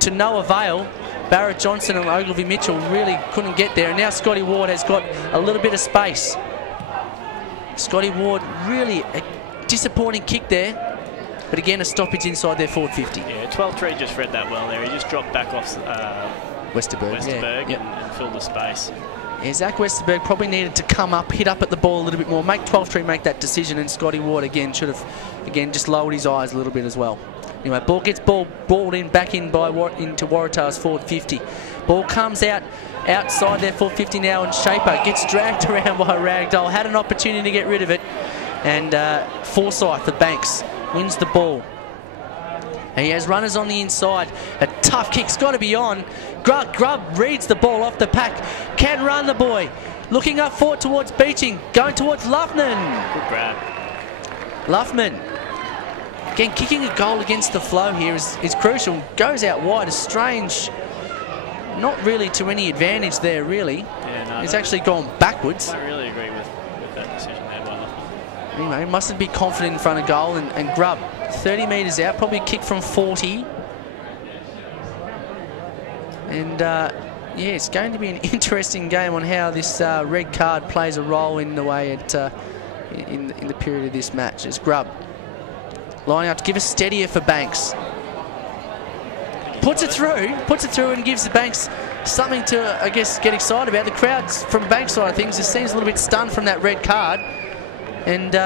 To no avail. Barrett Johnson and Ogilvy Mitchell really couldn't get there, and now Scotty Ward has got a little bit of space. Scotty Ward, really a disappointing kick there, but again a stoppage inside their forward 50. Yeah, 12th Street just read that well there. He just dropped back off Westerberg and filled the space. Yeah, Zach Westerberg probably needed to come up, hit up at the ball a little bit more, make 12th Street make that decision, and Scotty Ward again should have just lowered his eyes a little bit as well. Anyway, ball gets balled in back in by into Waratah's forward 50. Ball comes out outside their forward 50 now, and Shaper gets dragged around by Ragdoll. Had an opportunity to get rid of it, and Forsyth, the Banks, wins the ball. And he has runners on the inside. A tough kick's got to be on. Grubb reads the ball off the pack. Can run the boy. Looking up forward towards Beeching. Going towards Luffman. Good grab. Luffman. Again, kicking a goal against the flow here is crucial. Goes out wide. A strange, not really to any advantage there, really. Yeah, no, it's actually gone backwards. I don't really agree with that decision there by Luffman. Anyway, mustn't be confident in front of goal, and Grubb 30 metres out, probably kick from 40. And yeah, it's going to be an interesting game on how this red card plays a role in the way it in the period of this match. As Grubb lining up to give a steadier for Banks. Puts it through and gives the Banks something to, I guess, get excited about. The crowds from Banks side of things, it seems a little bit stunned from that red card. And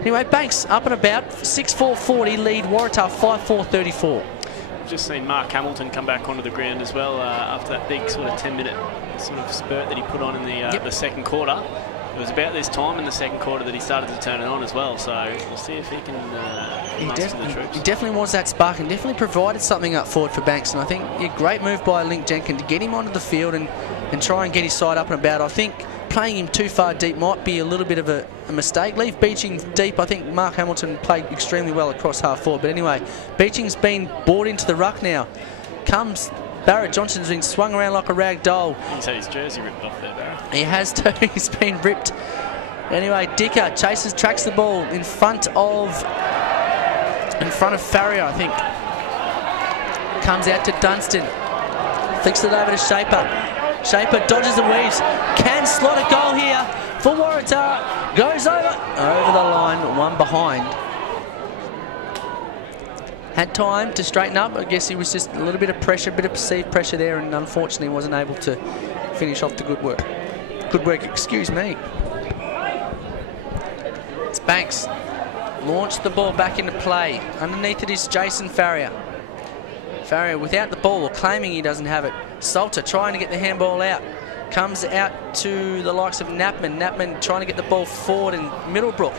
anyway, Banks up and about, 6-4-40, lead Waratah 5-4-34. Just seen Mark Hamilton come back onto the ground as well after that big sort of 10-minute sort of spurt that he put on in the second quarter. It was about this time in the second quarter that he started to turn it on as well, so we'll see if he can muster the troops. He definitely wants that spark and definitely provided something up forward for Banks, and I think great move by Link Jenkins to get him onto the field and try and get his side up and about. I think playing him too far deep might be a little bit of a mistake. Leave Beeching deep. I think Mark Hamilton played extremely well across half forward, but anyway, Beeching's been brought into the ruck now. Comes Barrett Johnson's been swung around like a rag doll. He's had his jersey ripped off there, Barrett. He has too. He's been ripped. Anyway, Dicker tracks the ball in front of Farrier, I think. Comes out to Dunstan. Flicks it over to Shaper. Shaper dodges and weaves. Can slot a goal here for Waratah. Goes over the line, one behind. Had time to straighten up. I guess he was just a little bit of pressure, a bit of perceived pressure there, and unfortunately wasn't able to finish off the good work. Good work, excuse me. It's Banks Launch the ball back into play. Underneath it is Jason Farrier. Farrier without the ball, or claiming he doesn't have it. Salter trying to get the handball out. Comes out to the likes of Knapman. Knapman trying to get the ball forward, and Middlebrook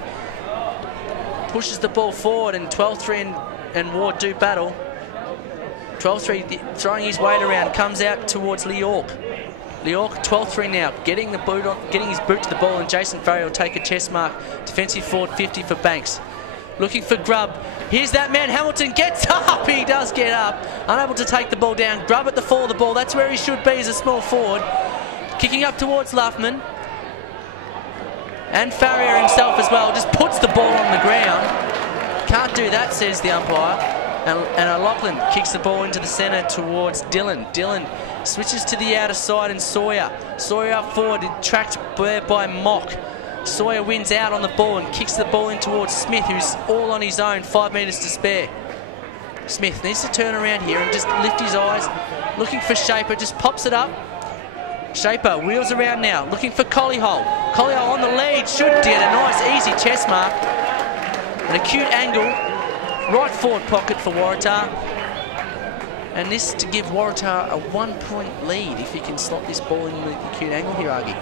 pushes the ball forward, and 12-3 and Ward do battle. 12-3 throwing his weight around, comes out towards Lee York. Lee York 12-3 now, getting his boot to the ball, and Jason Farrier will take a chest mark. Defensive forward 50 for Banks. Looking for Grubb. Here's that man, Hamilton gets up. He does get up. Unable to take the ball down. Grubb at the fall of the ball. That's where he should be as a small forward. Kicking up towards Luffman. And Farrier himself as well. Just puts the ball on the ground. Can't do that, says the umpire. And O'Loughlin kicks the ball into the centre towards Dillon. Dillon switches to the outer side, and Sawyer. Sawyer up forward, tracked there by Mock. Sawyer wins out on the ball and kicks the ball in towards Smith, who's all on his own, 5 metres to spare. Smith needs to turn around here and just lift his eyes, looking for Shaper, just pops it up. Shaper wheels around now, looking for Collyhole. Collyhole on the lead, should get a nice easy chest mark. An acute angle, right forward pocket for Waratah. And this to give Waratah a 1-point lead if he can slot this ball in the acute angle here, Argie.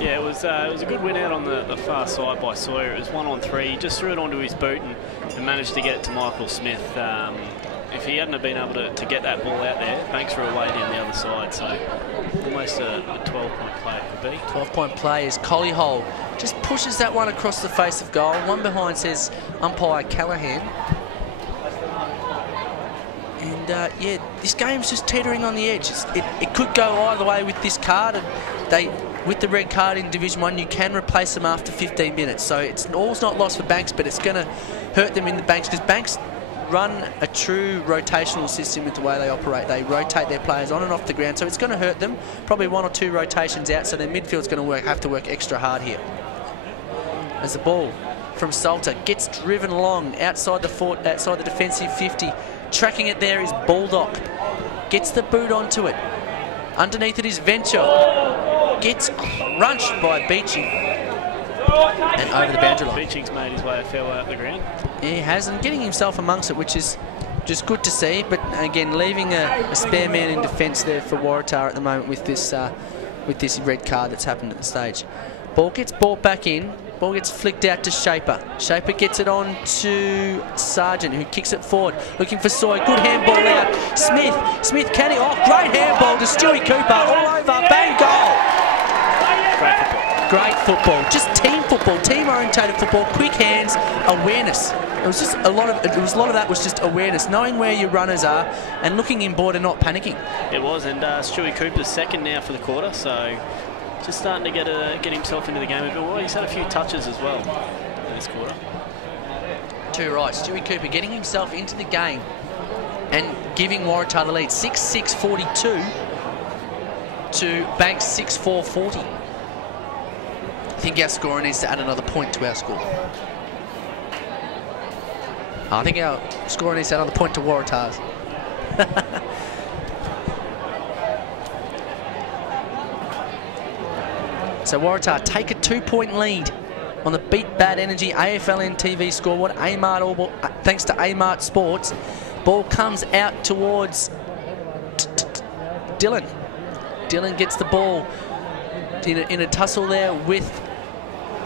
Yeah, it was a good win out on the far side by Sawyer. It was 1-on-3. He just threw it onto his boot and managed to get it to Michael Smith. If he hadn't have been able to get that ball out there, Banks were away down the other side. So almost a 12-point play it could be. 12-point play is Collyhole. Just pushes that one across the face of goal. One behind, says umpire Callahan. And yeah, this game's just teetering on the edge. It could go either way with this card. And with the red card in Division 1, you can replace them after 15 minutes. So all's not lost for Banks, but it's going to hurt them in the Banks, because Banks run a true rotational system with the way they operate. They rotate their players on and off the ground, so it's going to hurt them. Probably 1 or 2 rotations out, so their midfield's going to have to work extra hard here. As the ball from Salter gets driven along outside the defensive 50. Tracking it there is Baldock. Gets the boot onto it. Underneath it is Venture. Gets crunched by Beeching. And over the boundary line. Beeching's made his way a fair way up the ground. Yeah, he has, and getting himself amongst it, which is just good to see. But again, leaving a spare man in defence there for Waratah at the moment with this red card that's happened at the stage. Ball gets brought back in. Ball gets flicked out to Shaper. Shaper gets it on to Sargent, who kicks it forward. Looking for Sawyer. Good handball out. Smith can he? Oh, great handball to Stewie Cooper. All over. Bang, goal. Great football. Just team football. Team-orientated football. Quick hands. Awareness. It was just a lot of that was just awareness, knowing where your runners are and looking inboard and not panicking. It was, and Stewie Cooper's second now for the quarter, so just starting to get himself into the game a bit more. He's had a few touches as well in this quarter. Too right. Stewie Cooper getting himself into the game and giving Waratah the lead. 6-6-42 to Banks 6-4-40. I think our scorer needs to add another point to our score. I think our scorer needs to add another point to Waratah's. So Waratah take a 2-point lead on the Beat Bad Energy AFLNTv scoreboard. Thanks to Amart Sports. Ball comes out towards Dillon. Dillon gets the ball in a tussle there with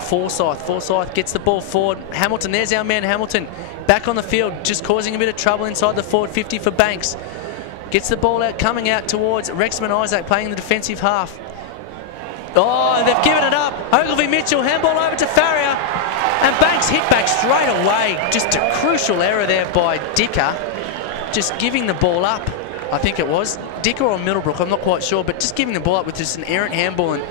Forsyth. Forsyth gets the ball forward. Hamilton, there's our man Hamilton. Back on the field, just causing a bit of trouble inside the forward 50 for Banks. Gets the ball out, coming out towards Rexman Isaac, playing the defensive half. Oh, they've given it up. Ogilvie Mitchell, handball over to Farrier. And Banks hit back straight away. Just a crucial error there by Dicker. Just giving the ball up, I think it was. Dicker or Middlebrook, I'm not quite sure, but just giving the ball up with just an errant handball. And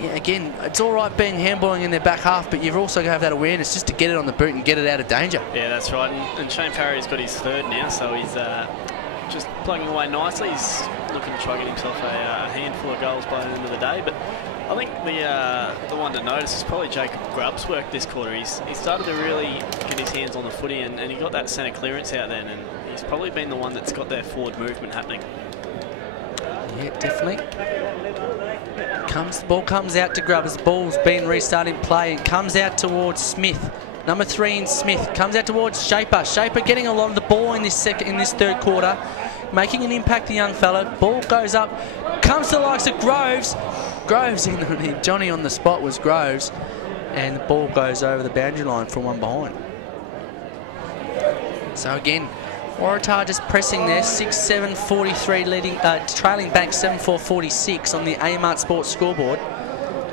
yeah, again, it's all right being handballing in their back half, but you've also got to have that awareness just to get it on the boot and get it out of danger. Yeah, that's right. And Shane Farrier's got his third now, so he's just plugging away nicely. He's looking to try and get himself a handful of goals by the end of the day. But I think the one to notice is probably Jacob Grubb's work this quarter. He started to really get his hands on the footy, and he got that centre clearance out then, and he's probably been the one that's got their forward movement happening. Yeah, definitely. The ball comes out to Grubb as the ball's been restarted in play and comes out towards Smith. Number 3 in Smith comes out towards Shaper. Shaper getting a lot of the ball in this third quarter, making an impact. The young fella. Ball goes up, comes to the likes of Groves. Groves in Johnny on the spot was Groves, and the ball goes over the boundary line from one behind. So again, Waratah just pressing there, 6-7-43 leading, trailing Banks 7-4-46 on the Amart Sports scoreboard.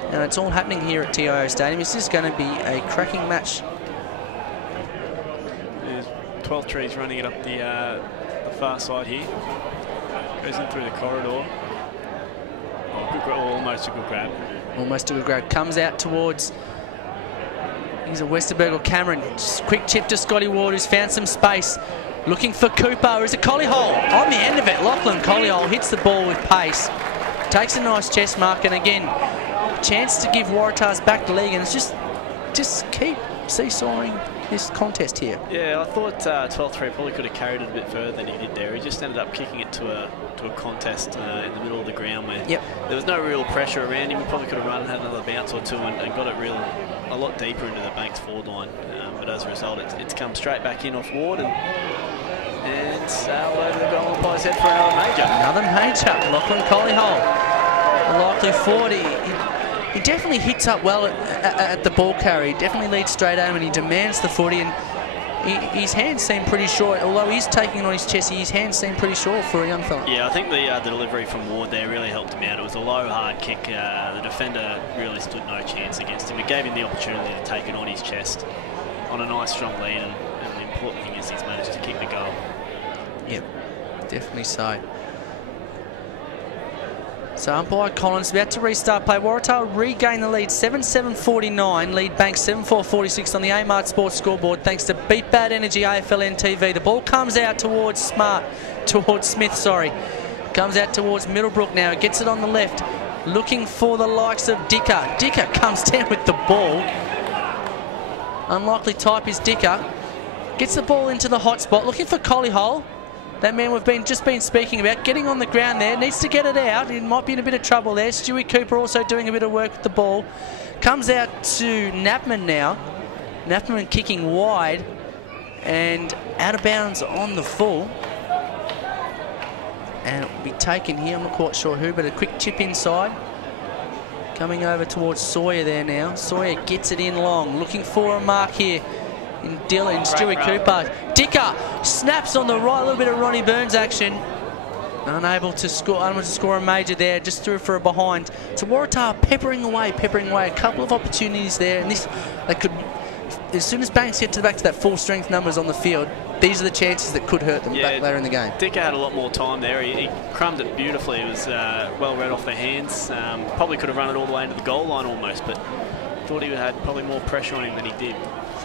And it's all happening here at TIO Stadium. This is going to be a cracking match. There's 12 trees running it up the far side here. Goes in through the corridor. Oh, good grab, almost a good grab. Almost a good grab. Comes out towards either Westerberg or Cameron. Just quick chip to Scotty Ward, who's found some space. Looking for Cooper. Is it Collihole? On the end of it, Lachlan Collihole hits the ball with pace. Takes a nice chest mark, and again, chance to give Waratahs back the league, and it's just keep seesawing this contest here. Yeah, I thought 12-3 probably could have carried it a bit further than he did there. He just ended up kicking it to a contest in the middle of the ground where there was no real pressure around him. He probably could have run and had another bounce or two and got it a lot deeper into the Banks forward line. But as a result, it's come straight back in off Ward and all over the goal umpire's head for another major. Another major. Lachlan Collihole, a likely 40. He definitely hits up well at the ball carry. He definitely leads straight home and he demands the footy. And his hands seem pretty short. Although he's taking it on his chest, his hands seem pretty short for a young fella. Yeah, I think the delivery from Ward there really helped him out. It was a low, hard kick. The defender really stood no chance against him. It gave him the opportunity to take it on his chest on a nice, strong lead. And the important thing is he's managed to kick the goal. Yep, definitely so. So umpire Collins about to restart play. Waratah regain the lead, 7-7-49. Lead Banks 7-4-46 on the Amart Sports scoreboard thanks to Beat Bad Energy AFLNTv. The ball comes out towards Smith, sorry. Comes out towards Middlebrook now. Gets it on the left. Looking for the likes of Dicker. Dicker comes down with the ball. Unlikely type is Dicker. Gets the ball into the hot spot. Looking for Collihole. That man we've just been speaking about, getting on the ground there, needs to get it out. He might be in a bit of trouble there. Stewie Cooper also doing a bit of work with the ball. Comes out to Knapman now. Knapman kicking wide and out of bounds on the full. And it will be taken here. I'm not quite sure who, but a quick chip inside. Coming over towards Sawyer there now. Sawyer gets it in long, looking for a mark here. In Dylan, Stewie Cooper. Dicker snaps on the right, a little bit of Ronnie Burns action. Unable to score a major there, just threw for a behind. So Waratah peppering away. A couple of opportunities there, and they could, as soon as Banks get back to that full strength numbers on the field, these are the chances that could hurt them back later in the game. Dicker had a lot more time there. He crumbed it beautifully. It was well read off their hands. Probably could have run it all the way into the goal line almost, but thought he had probably more pressure on him than he did.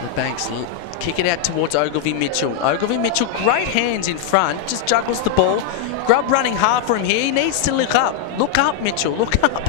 The Banks kick it out towards Ogilvy Mitchell. Ogilvy Mitchell, great hands in front, just juggles the ball. Grubb running hard for him here. He needs to look up. Look up, Mitchell, look up.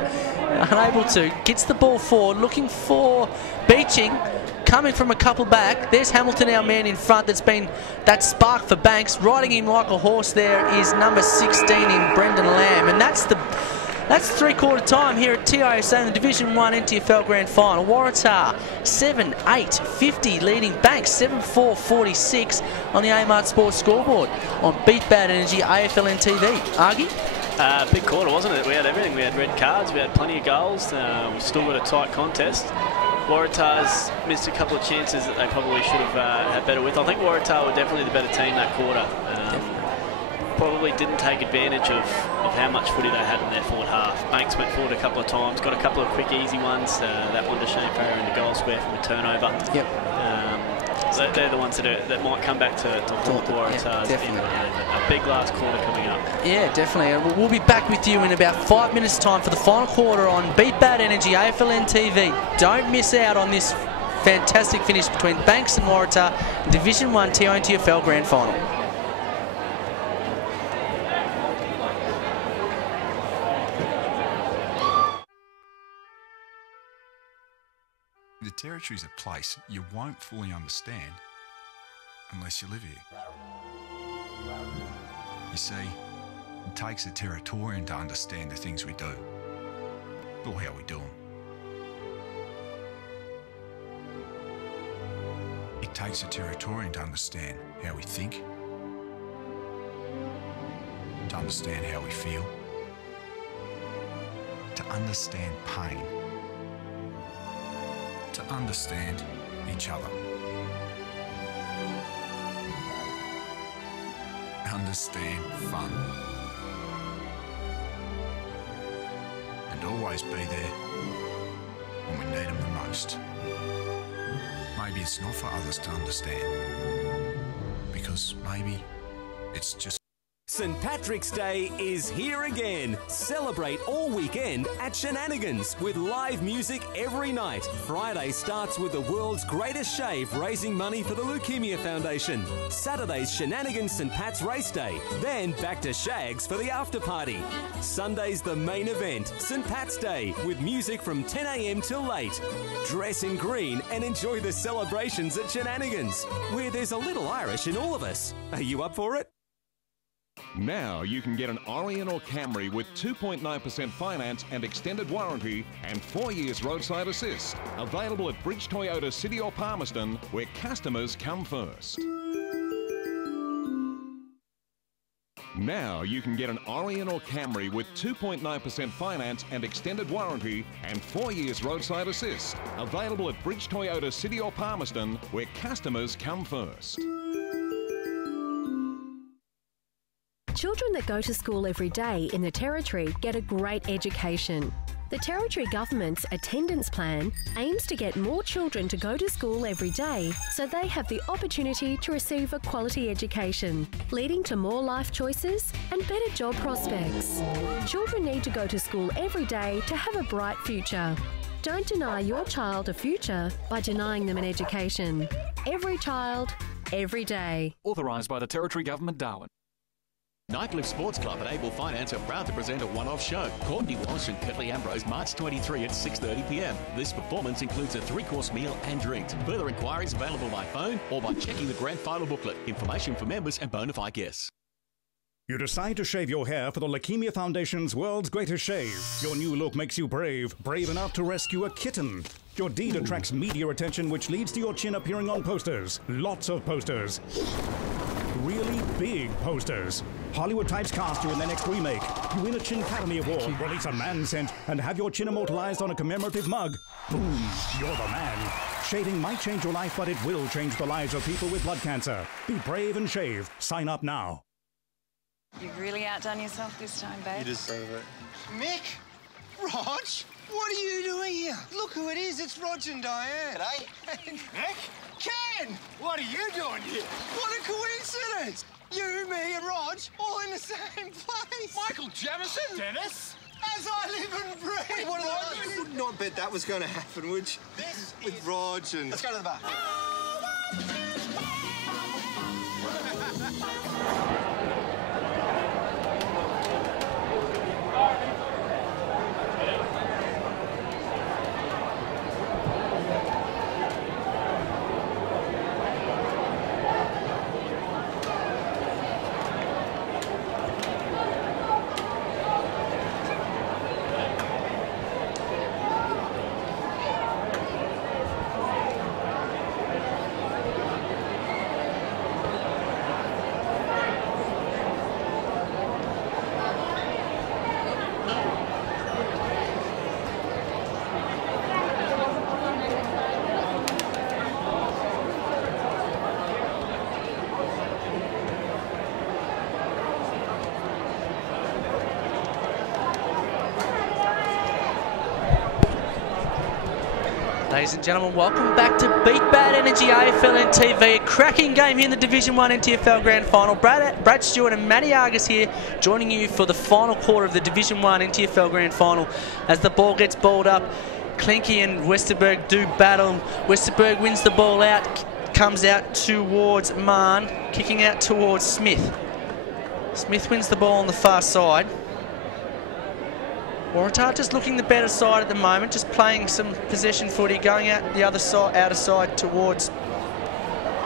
Unable to. Gets the ball forward, looking for Beeching. Coming from a couple back. There's Hamilton, our man in front. That's been that spark for Banks. Riding him like a horse there is number 16 in Brendan Lamb. And that's three-quarter time here at TIO Stadium, the Division 1 NTFL Grand Final. Waratah 7-8-50 leading Banks 7-4-46 on the Amart Sports scoreboard on Beat Bad Energy AFLNTv. Argie? Big quarter, wasn't it? We had everything. We had red cards, we had plenty of goals. We still got a tight contest. Waratah's missed a couple of chances that they probably should have had better with. I think Waratah were definitely the better team that quarter. Probably didn't take advantage of how much footy they had in their forward half. Banks went forward a couple of times, got a couple of quick, easy ones. That one to Shane Farrer in the goal square from a turnover. Yep. They're the ones that might come back to haunt the Waratahs in a big last quarter coming up. Yeah, definitely. And we'll be back with you in about 5 minutes' time for the final quarter on Beat Bad Energy AFLNTv. Don't miss out on this fantastic finish between Banks and Waratah in Division 1 TIO NTFL Grand Final. The Territory's a place you won't fully understand unless you live here. You see, it takes a Territorian to understand the things we do, or how we do them. takes a Territorian to understand how we think, to understand how we feel, to understand pain, to understand each other. Understand fun. And always be there when we need them the most. Maybe it's not for others to understand, because maybe it's just... St. Patrick's Day is here again. Celebrate all weekend at Shenanigans with live music every night. Friday starts with the world's greatest shave, raising money for the Leukemia Foundation. Saturday's Shenanigans St. Pat's Race Day. Then back to Shags for the after party. Sunday's the main event, St. Pat's Day, with music from 10 a.m. till late. Dress in green and enjoy the celebrations at Shenanigans, where there's a little Irish in all of us. Are you up for it? Now you can get an Orion or Camry with 2.9% finance and extended warranty and 4 years roadside assist. Available at Bridge Toyota City or Palmerston, where customers come first. Now you can get an Orion or Camry with 2.9% finance and extended warranty and 4 years roadside assist. Available at Bridge Toyota City or Palmerston, where customers come first. Children that go to school every day in the Territory get a great education. The Territory Government's attendance plan aims to get more children to go to school every day so they have the opportunity to receive a quality education, leading to more life choices and better job prospects. Children need to go to school every day to have a bright future. Don't deny your child a future by denying them an education. Every child, every day. Authorised by the Territory Government, Darwin. Nightlift Sports Club and Able Finance are proud to present a one-off show. Courtney Walsh and Kirtley Ambrose, March 23 at 6:30 p.m. This performance includes a 3-course meal and drinks. Further inquiries available by phone or by checking the grand final booklet. Information for members and bona fide guests. You decide to shave your hair for the Leukemia Foundation's World's Greatest Shave. Your new look makes you brave enough to rescue a kitten. Your deed attracts media attention, which leads to your chin appearing on posters. Lots of posters. Really big posters. Hollywood types cast you in their next remake. You win a Chin Academy Award, release a man scent, and have your chin immortalized on a commemorative mug. Boom, you're the man. Shaving might change your life, but it will change the lives of people with blood cancer. Be brave and shave. Sign up now. You've really outdone yourself this time, babe. You deserve it. Mick! Rog! What are you doing here? Look who it is. It's Rog and Diane. G'day. And Mick? Ken! What are you doing here? What a coincidence! You, me and Rog all in the same place. Michael Jamison? Dennis? As I live and breathe. Wait, what are those? You would not bet that was going to happen, would you? This with Rog and... Let's go to the bar. Ladies and gentlemen, welcome back to Beat Bad Energy AFLNTv. A cracking game here in the Division 1 NTFL Grand Final. Brad Stewart and Matty Argus here, joining you for the final quarter of the Division 1 NTFL Grand Final. As the ball gets balled up, Klinky and Westerberg do battle. Westerberg wins the ball out, comes out towards Mahn, kicking out towards Smith. Smith wins the ball on the far side. Waratah just looking the better side at the moment, just playing some possession footy, going out the other side, outer side towards,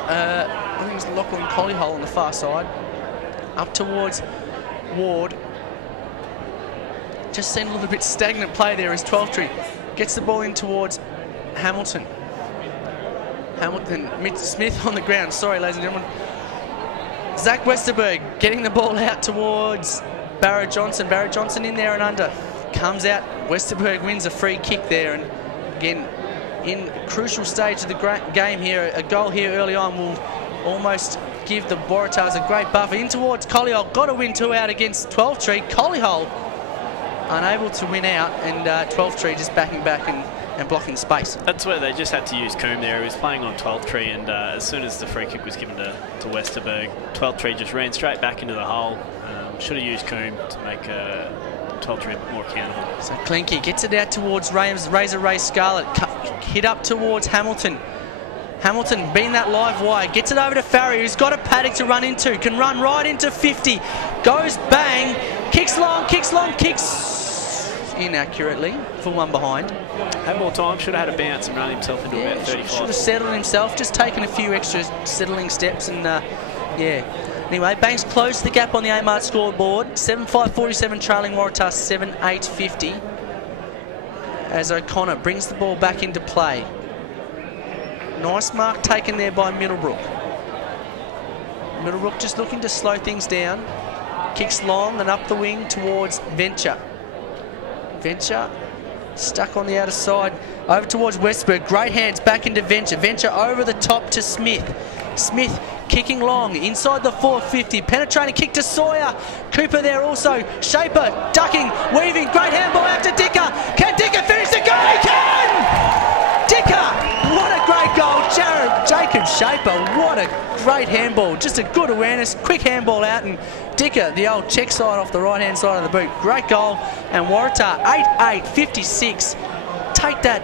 I think it's Lachlan Collyhole on the far side, up towards Ward. Just seemed a little bit stagnant play there as Twelftree gets the ball in towards Hamilton. Hamilton, Smith on the ground. Sorry, ladies and gentlemen. Zach Westerberg getting the ball out towards Barrett Johnson. Barrett Johnson in there and under. Comes out. Westerberg wins a free kick there. And again, in a crucial stage of the game here, a goal here early on will almost give the Waratahs a great buffer. In towards Colliehole. Got to win 2 out against 12th Tree. Colliehole unable to win out, and 12th Tree just backing back and blocking space. That's where they just had to use Coombe there. He was playing on 12th Tree, and as soon as the free kick was given to Westerberg, 12th Tree just ran straight back into the hole. Should have used Coombe to make 12th Tree a bit more accountable. So Klinke gets it out towards Razor Ray Scarlett. Hit up towards Hamilton. Hamilton being that live wire, gets it over to Farrier, who's got a paddock to run into, can run right into 50, goes bang, kicks long, kicks inaccurately for one behind. Had more time, should have had a bounce and run himself into about 35. Should have settled himself, just taken a few extra settling steps, and yeah. Anyway, Banks closed the gap on the A-Mart scoreboard, 7-5-47 trailing Waratah 7-8-50, as O'Connor brings the ball back into play. Nice mark taken there by Middlebrook. Middlebrook just looking to slow things down. Kicks long and up the wing towards Venture. Venture stuck on the outer side. Over towards Westberg. Great hands back into Venture. Venture over the top to Smith. Smith kicking long inside the 450. Penetrating kick to Sawyer. Cooper there also. Shaper ducking, weaving. Great handball out to Dicker. Can Dicker finish the goal? He can! Dicker! What a great goal. Jacob Shaper, what a great handball. Just a good awareness, quick handball out, and Dicker, the old check side off the right-hand side of the boot. Great goal, and Waratah 8-8-56. Take that,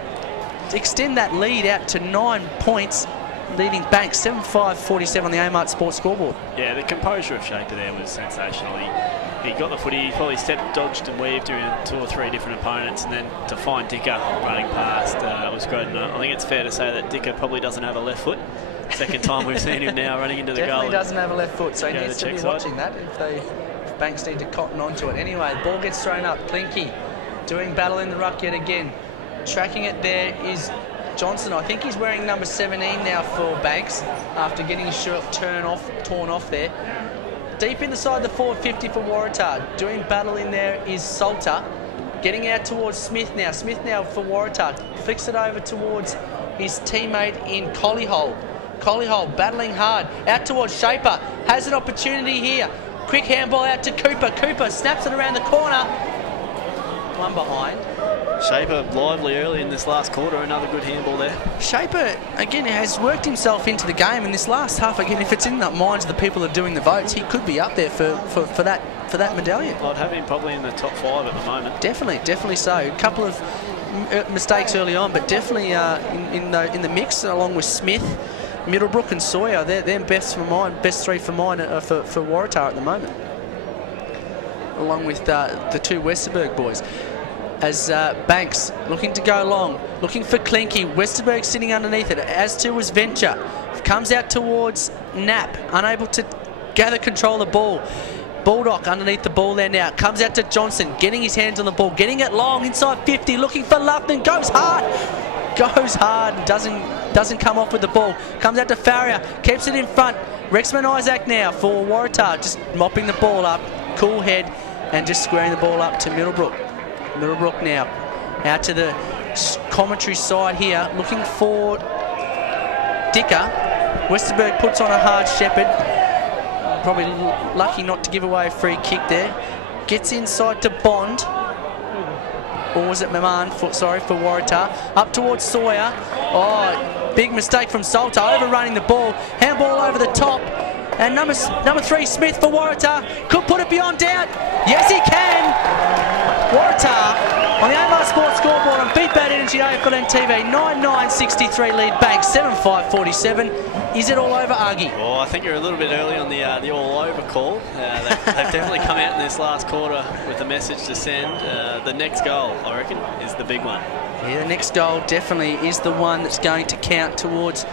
extend that lead out to 9 points, leading Banks 7-5-47 on the A-Mart Sports scoreboard. Yeah, the composure of Shaper there was sensational. He got the footy, he probably stepped, dodged and weaved through 2 or 3 different opponents, and then to find Dicker running past was great. And I think it's fair to say that Dicker probably doesn't have a left foot. Second time we've seen him now running into the goal. Definitely doesn't have a left foot, so he needs to be watching that if Banks need to cotton onto it. Anyway, the ball gets thrown up. Klinke doing battle in the ruck yet again. Tracking it there is Johnson. I think he's wearing number 17 now for Banks after getting his shirt torn off there. Deep inside the 450 for Waratah. Doing battle in there is Salter. Getting out towards Smith now. Smith now for Waratah. Flicks it over towards his teammate in Colliehole. Colliehole battling hard. Out towards Shaper. Has an opportunity here. Quick handball out to Cooper. Cooper snaps it around the corner. One behind. Shaper lively early in this last quarter, another good handball there. Shaper, again, has worked himself into the game in this last half. Again, if it's in the minds of the people that are doing the votes, he could be up there for that medallion. I'd have him probably in the top 5 at the moment. Definitely so. A couple of mistakes early on, but definitely in the mix, along with Smith, Middlebrook and Sawyer. They're best 3 for mine for Waratah at the moment, along with the 2 Westerberg boys. As Banks looking to go long, looking for Klinke. Westerberg sitting underneath it, as too was Venture. Comes out towards Knapp, unable to gather control of the ball. Bulldog underneath the ball there now. Comes out to Johnson, getting his hands on the ball, getting it long inside 50, looking for Luffman. Goes hard, doesn't come off with the ball. Comes out to Farrier, keeps it in front. Rexman Isaac now for Waratah, just mopping the ball up. Cool head, and just squaring the ball up to Middlebrook. Middlebrook now out to the commentary side here, looking for Dicker. Westerberg puts on a hard shepherd, probably lucky not to give away a free kick there. Gets inside to Bond, or was it Maman for Waratah. Up towards Sawyer. Oh, big mistake from Salter, overrunning the ball. Handball over the top, and number 3 Smith for Waratah could put it beyond doubt. Yes, he can. Waratah on the A-Mart Sports scoreboard on Beat Bad Energy AFLNTv, 9-9-63 lead Banks, 7-5-47. Is it all over, Argie? Well, I think you're a little bit early on the all over call. They've definitely come out in this last quarter with a message to send. The next goal, I reckon, is the big one. Yeah, the next goal definitely is the one that's going to count towards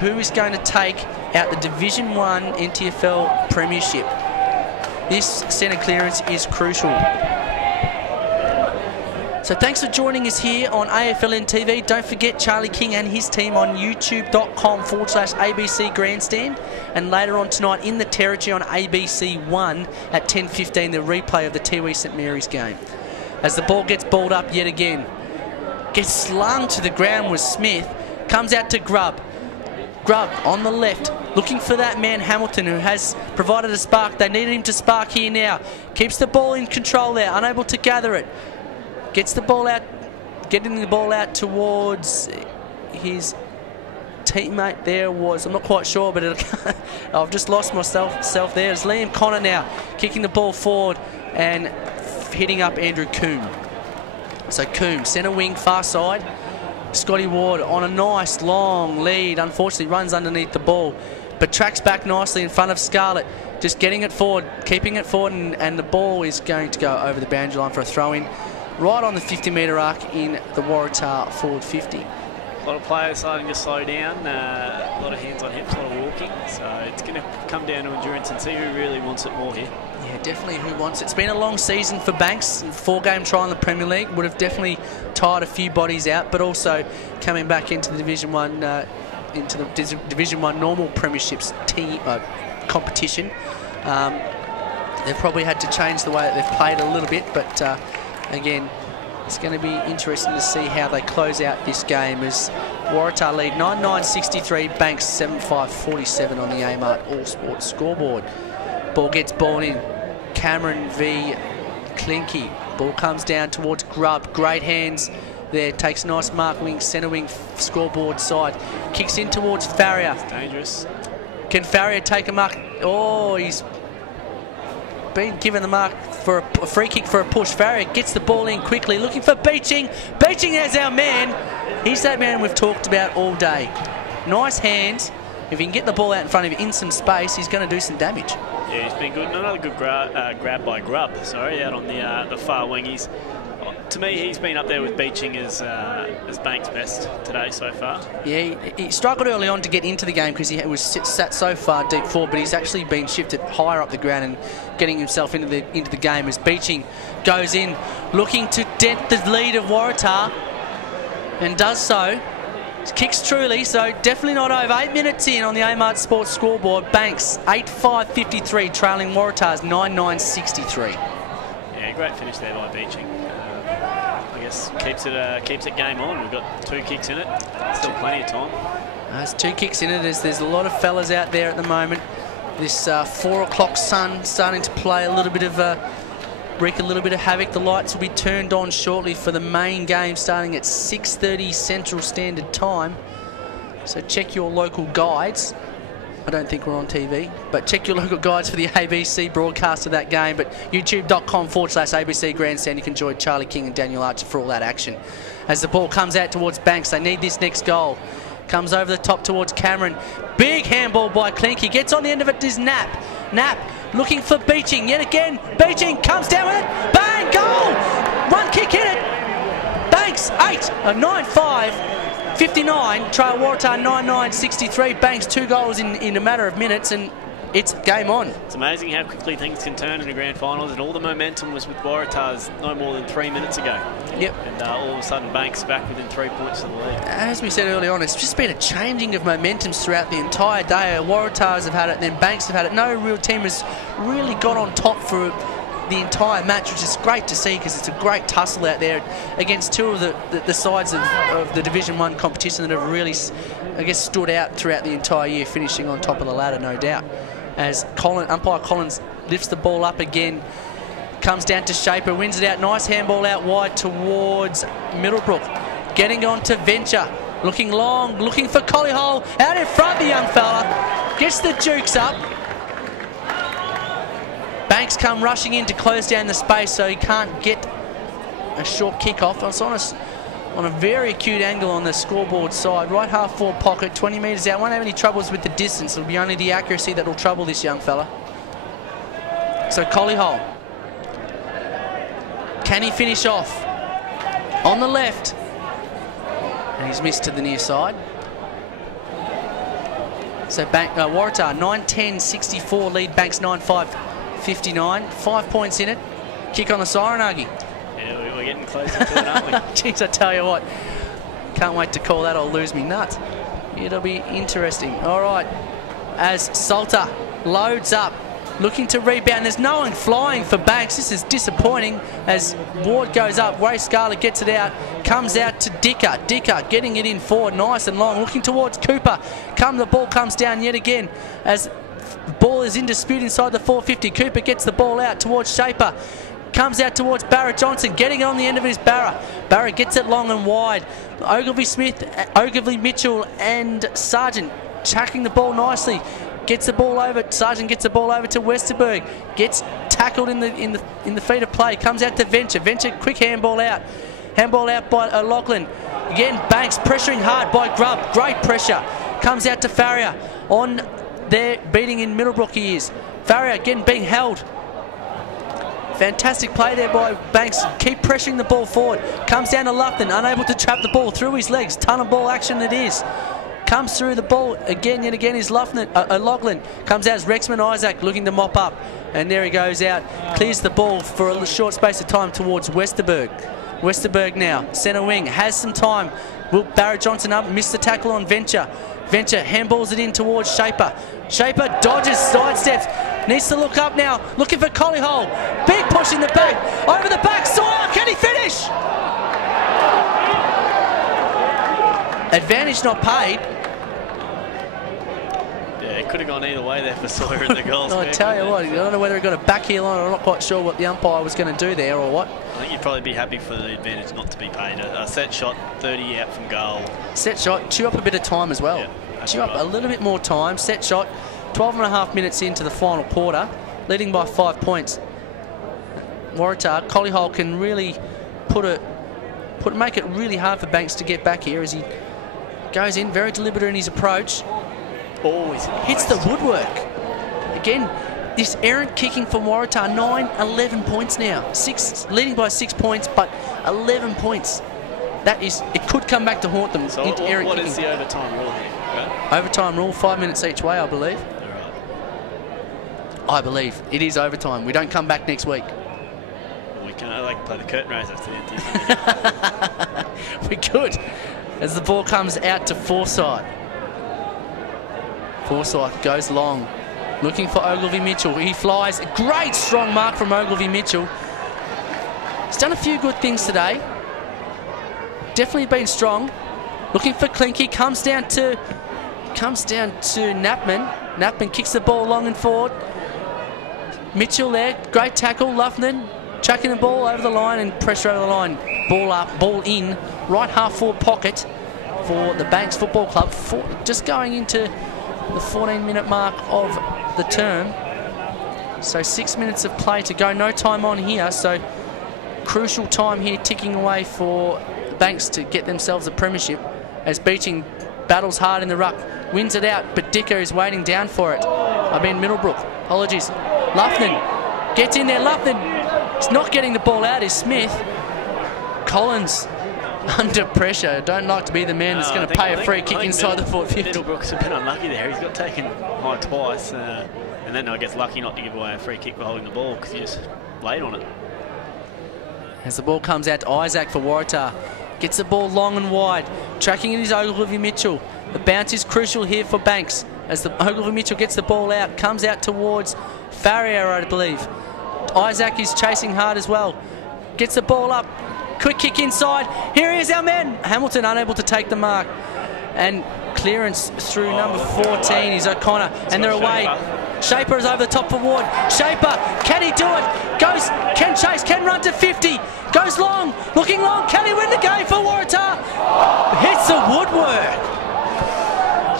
who is going to take out the Division 1 NTFL premiership. This centre clearance is crucial. So thanks for joining us here on AFLNTv. Don't forget Charlie King and his team on youtube.com/ABC Grandstand. And later on tonight in the Territory on ABC 1 at 10:15, the replay of the Tiwi St Mary's game. As the ball gets balled up yet again. Gets slung to the ground with Smith. Comes out to Grubb. Grubb on the left, looking for that man Hamilton, who has provided a spark. They needed him to spark here now. Keeps the ball in control there, unable to gather it. Gets the ball out, getting the ball out towards his teammate there was, I'm not quite sure, but I've just lost myself there. It's Liam Connor now, kicking the ball forward and hitting up Andrew Coombe. So Coombe, centre wing, far side. Scotty Ward on a nice long lead, unfortunately runs underneath the ball, but tracks back nicely in front of Scarlett, just getting it forward, keeping it forward, and the ball is going to go over the boundary line for a throw-in right on the 50-metre arc in the Waratah forward 50. A lot of players starting to slow down, a lot of hands on hips, a lot of walking, so it's going to come down to endurance and see who really wants it more here. Yeah, definitely who wants it. It's been a long season for Banks. 4-game trial in the Premier League would have definitely tired a few bodies out, but also coming back into the Division 1 normal premierships competition. They've probably had to change the way that they've played a little bit, but again, it's going to be interesting to see how they close out this game as Waratah lead 9-9-63, Banks 7-5-47 on the Amart All Sports scoreboard. Ball gets ball in. Cameron v Clinky. Ball comes down towards Grubb. Great hands there. Takes a nice mark wing, centre wing, scoreboard side. Kicks in towards Farrier. It's dangerous. Can Farrier take a mark? Oh, he's been given the mark for a free kick for a push. Farrier gets the ball in quickly, looking for Beeching. Beeching is our man. He's that man we've talked about all day. Nice hands. If he can get the ball out in front of him in some space, he's going to do some damage. Yeah, he's been good. Another good grab by Grubb. Sorry, out on the far wing. To me, he's been up there with Beeching as Banks' best today so far. Yeah, he struggled early on to get into the game because he was sat so far deep forward, but he's actually been shifted higher up the ground and getting himself into the game as Beeching goes in, looking to dent the lead of Waratah, and does so. Kicks truly, so definitely not over. 8 minutes in on the Amart Sports scoreboard. Banks 8-5-53, trailing Waratahs 9-9-63. Yeah, great finish there by Beeching. I guess keeps it game on. We've got 2 kicks in it. Still plenty of time. There's 2 kicks in it. There's a lot of fellas out there at the moment. This 4 o'clock sun starting to play a little bit of wreak a little bit of havoc. The lights will be turned on shortly for the main game starting at 6:30 Central Standard Time. So check your local guides. I don't think we're on TV, but check your local guides for the ABC broadcast of that game. But youtube.com/ABC Grandstand, you can join Charlie King and Daniel Archer for all that action. As the ball comes out towards Banks, they need this next goal. Comes over the top towards Cameron. Big handball by Clinky. Gets on the end of it is Knapp. Knapp looking for Beeching yet again. Beeching comes down with it. Bang! Goal! 1 kick hit it. Banks 9-5-59. Trail Waratah 9-9-63. Banks 2 goals in a matter of minutes, and it's game on. It's amazing how quickly things can turn in the grand finals, and all the momentum was with Waratahs no more than 3 minutes ago. Yep. And all of a sudden Banks back within 3 points of the lead. As we said early on, it's just been a changing of momentums throughout the entire day. Waratahs have had it, and then Banks have had it. No real team has really got on top for the entire match, which is great to see because it's a great tussle out there against 2 of the sides of the Division 1 competition that have really, I guess, stood out throughout the entire year, finishing on top of the ladder, no doubt. As umpire Collins lifts the ball up again, comes down to Shaper, wins it out. Nice handball out wide towards Middlebrook. Getting on to Venture, looking long, looking for Collyhole. Out in front, the young fella. Gets the jukes up. Banks come rushing in to close down the space so he can't get a short kick off. It's on a very acute angle on the scoreboard side. Right half forward pocket, 20 metres out. Won't have any troubles with the distance. It'll be only the accuracy that will trouble this young fella. So Collyhole. Can he finish off? On the left. And he's missed to the near side. So Waratah 9-10-64 lead Banks 9-5-59. 5 points in it. Kick on the siren, Argie. Yeah, we're getting closer to it, aren't we? Jeez, I tell you what. Can't wait to call that or lose me nuts. It'll be interesting. All right. As Salter loads up, looking to rebound. There's no one flying for Banks. This is disappointing as Ward goes up. Ray Scarlett gets it out. Comes out to Dicker. Dicker getting it in forward. Nice and long. Looking towards Cooper. The ball comes down yet again as ball is in dispute inside the 450. Cooper gets the ball out towards Shaper. Comes out towards Barrett Johnson, getting it on the end of his Barra. Barra gets it long and wide. Ogilvy Smith, Ogilvy Mitchell and Sargent tracking the ball nicely. Gets the ball over. Sargent gets the ball over to Westerberg. Gets tackled in the feet of play. Comes out to Venture. Venture quick handball out. Handball out by Lachlan. Again, Banks pressuring hard by Grubb. Great pressure. Comes out to Farrier. On there, beating in Middlebrook he is. Farrier again being held. Fantastic play there by Banks. Keep pressuring the ball forward. Comes down to Lupton, unable to trap the ball through his legs. Ton of ball action it is. Comes through the ball again, yet again is Lachlan. Comes out as Rexman Isaac looking to mop up. And there he goes out. Clears the ball for a short space of time towards Westerberg. Westerberg now, centre wing, has some time. Will Barrett Johnson up, missed the tackle on Venture. Venture handballs it in towards Shaper. Shaper dodges, sidesteps, needs to look up now, looking for Collyhole. Big push in the back, over the back, Sawyer, can he finish? Advantage not paid. Yeah, it could have gone either way there for Sawyer in the goals. I tell you what, I don't know whether he got a back heel on. I'm not quite sure what the umpire was going to do there or what. I think you'd probably be happy for the advantage not to be paid. A set shot, 30 out from goal. Set shot, chew up a bit of time as well. Yeah, chew up a little bit more time. Set shot, 12.5 minutes into the final quarter, leading by 5 points. Waratah, Collyhole can really make it really hard for Banks to get back here as he goes in, very deliberate in his approach. Always hits the woodwork. Again, this errant kicking from Waratah, 11 points now. Leading by 6 points, but 11 points. That is, it could come back to haunt them. So what is the overtime rule here? Right? Overtime rule, 5 minutes each way, I believe. Right. I believe it is overtime. We don't come back next week. We can play the curtain raiser after the end. We could. As the ball comes out to Forsyth. Forsyth goes long, looking for Ogilvy Mitchell. He flies. Great strong mark from Ogilvy Mitchell. He's done a few good things today. Definitely been strong. Looking for Clinky. Comes down to Knapman. Knapman kicks the ball long and forward. Mitchell there. Great tackle. Luffman tracking the ball over the line and pressure over the line. Ball up, ball in. Right half forward pocket for the Banks Football Club. Just going into the 14-minute mark of the term. So 6 minutes of play to go. No time on here. So crucial time here ticking away for Banks to get themselves a premiership as Beeching battles hard in the ruck. Wins it out, but Dicker is waiting down for it. I mean Middlebrook. Apologies. Lufton gets in there. Lufton is not getting the ball out is Smith. Collins under pressure. Don't like to be the man that's going to pay a free kick inside the 450. Middlebrook's a bit unlucky there. He's got taken high twice, and then I guess lucky not to give away a free kick for holding the ball because he just laid on it. As the ball comes out to Isaac for Waratah. Gets the ball long and wide. Tracking it is Ogilvy Mitchell. The bounce is crucial here for Banks. As the Ogilvy Mitchell gets the ball out, comes out towards Farrier, I believe. Isaac is chasing hard as well. Gets the ball up. Quick kick inside. Here he is, our man. Hamilton unable to take the mark. And clearance through number 14 is O'Connor. And they're away. Shaper is over the top for Ward. Shaper, can he do it? Goes, can chase, can run to 50. Goes long, looking long. Can he win the game for Waratah? Hits the woodwork.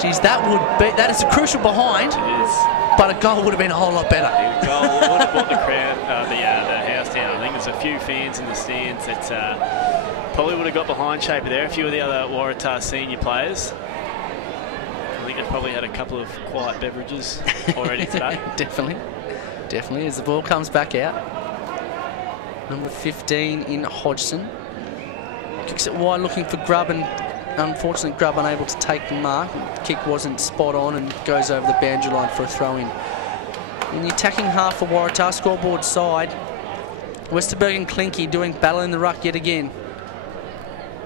Jeez, that is a crucial behind. It is. But a goal would have been a whole lot better. A goal would have brought the crowd, the house down. I think there's a few fans in the stands that probably would have got behind Shaper there. A few of the other Waratah senior players. I think they've probably had a couple of quiet beverages already today. Definitely, as the ball comes back out. Number 15 in Hodgson. Kicks it wide looking for Grubb, and unfortunately Grubb unable to take the mark. The kick wasn't spot on and goes over the boundary line for a throw in. In the attacking half for Waratah, scoreboard side, Westerberg and Klinky doing battle in the ruck yet again.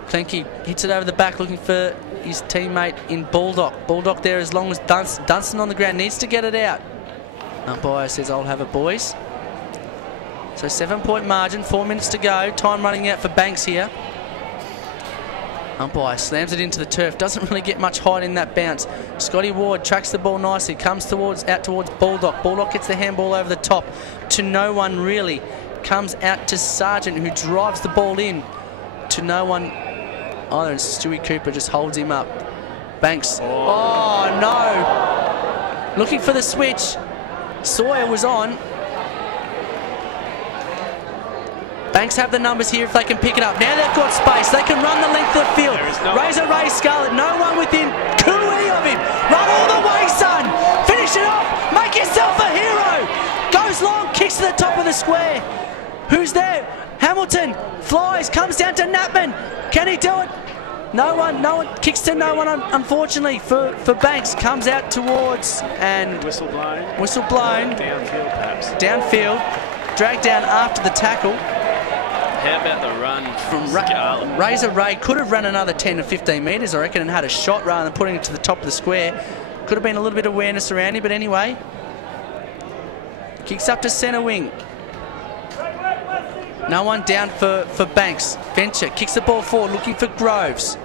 Klinky hits it over the back looking for his teammate in Bulldog. Bulldog there as long as Dunstan on the ground needs to get it out. Umpire says, I'll have it, boys. So 7-point margin, 4 minutes to go. Time running out for Banks here. Umpire slams it into the turf. Doesn't really get much height in that bounce. Scotty Ward tracks the ball nicely. Comes out towards Bulldog. Bulldog gets the handball over the top to no one really. Comes out to Sargent, who drives the ball in to no one either. And Stewie Cooper just holds him up. Banks. Oh no! Looking for the switch. Sawyer was on. Banks have the numbers here if they can pick it up. Now they've got space. They can run the length of the field. Razor Ray Scarlett, no one within cooey of him. Run all the way, son. Finish it off. Make yourself a hero. Goes long, kicks to the top of the square. Who's there? Hamilton flies, comes down to Knapman. Can he do it? No one kicks to no one, unfortunately, for Banks. Comes out towards and... Whistle blown. Whistle blown. Downfield, perhaps. Downfield. Dragged down after the tackle. How about the run from Scarlett? Razor Ray could have run another 10 to 15 metres, I reckon, and had a shot rather than putting it to the top of the square. Could have been a little bit of awareness around him, but anyway. Kicks up to centre wing. No one down for Banks. Venture kicks the ball forward, looking for Groves.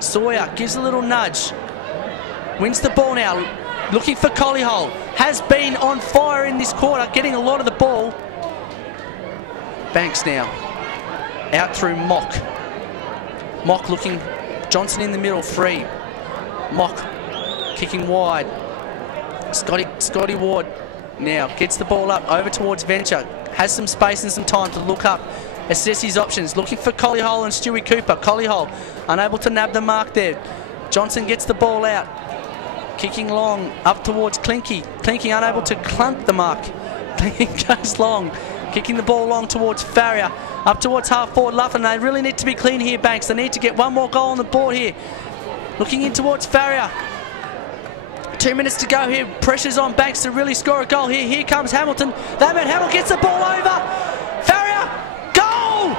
Sawyer gives a little nudge. Wins the ball now, looking for Collyhole. Has been on fire in this quarter, getting a lot of the ball. Banks now, out through Mock. Mock looking, Johnson in the middle, free. Mock kicking wide. Scotty Ward now gets the ball up over towards Venture. Has some space and some time to look up, assess his options. Looking for Collyhole and Stewie Cooper. Collyhole unable to nab the mark there. Johnson gets the ball out. Kicking long up towards Klinky. Klinky unable to clunk the mark. Klinky goes long. Kicking the ball long towards Farrier. Up towards half forward Luffin. They really need to be clean here, Banks. They need to get one more goal on the board here. Looking in towards Farrier. 2 minutes to go here. Pressure's on Banks to really score a goal here. Here comes Hamilton. That man Hamilton gets the ball over. Farrier. Goal!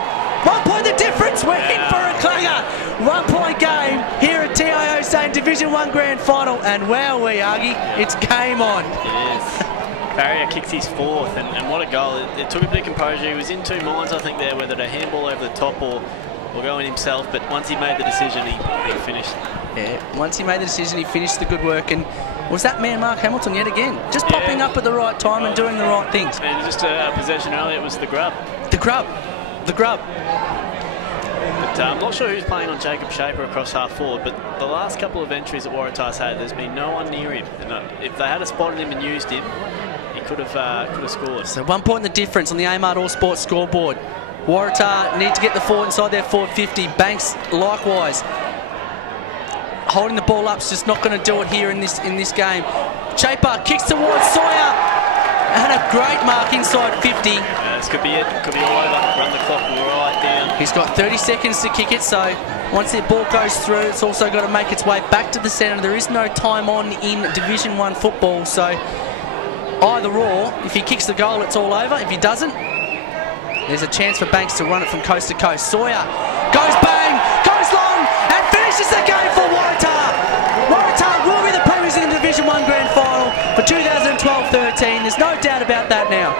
1 point the difference. We're in for a clanger. 1 point game here at TIO Stadium Division 1 Grand Final. And wow, Argie, it's game on. It is. Farrier kicks his fourth, and what a goal. It took a bit of composure. He was in two minds, I think, there, whether to handball over the top or go in himself, but once he made the decision, he finished. Yeah, once he made the decision, he finished the good work, and was that man Mark Hamilton yet again? Just popping up at the right time and doing the right things. And just a possession earlier, it was the grub. The grub. The grub. But I'm not sure who's playing on Jacob Shaper across half forward, but the last couple of entries that Waratah's had, there's been no one near him. And if they had spotted him and used him, he could have scored. So 1 point the difference on the Amart All Sports scoreboard. Waratah need to get the forward inside their forward 50. Banks likewise. Holding the ball up's just not going to do it here in this game. Shaper kicks towards Sawyer. And a great mark inside 50. This could be it. Could be all over. Run the clock right down. He's got 30 seconds to kick it, so once the ball goes through, it's also got to make its way back to the centre. There is no time on in Division 1 football, so either or, if he kicks the goal, it's all over. If he doesn't, there's a chance for Banks to run it from coast to coast. Sawyer goes bang, goes long, and finishes the game for Waratah. Waratah will be the premiers in the Division 1 Grand Final for 2012-13. There's no doubt about that now.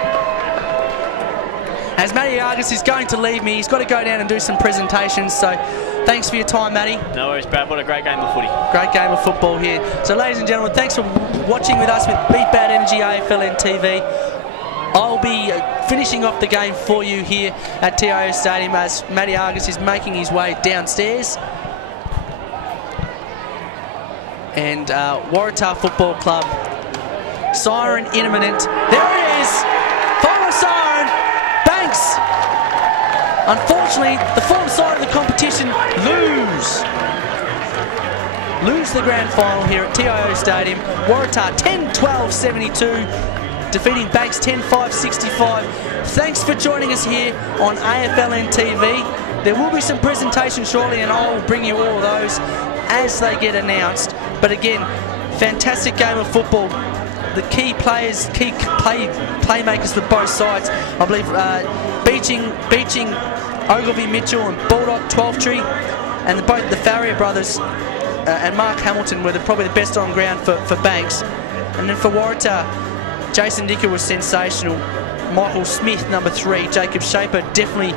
As Matty Argus is going to leave me, he's got to go down and do some presentations, so thanks for your time, Matty. No worries, Brad. What a great game of footy. Great game of football here. So, ladies and gentlemen, thanks for watching with us with Beat Bad Energy AFLNTv. I'll be finishing off the game for you here at TIO Stadium as Matty Argus is making his way downstairs. And Waratah Football Club, siren imminent. There it is! Final siren! Banks! Unfortunately, the form side of the competition lose the grand final here at TIO Stadium. Waratah 10-12-72, defeating Banks 10-5-65. Thanks for joining us here on AFLNTv. There will be some presentations shortly, and I'll bring you all of those as they get announced. But again, fantastic game of football. the key players, playmakers for both sides. I believe Beeching Ogilvy Mitchell and Baldock Twelftree, and both the Farrier brothers and Mark Hamilton were probably the best on ground for Banks. And then for Waratah, Jason Dicker was sensational. Michael Smith, number 3, Jacob Shaper definitely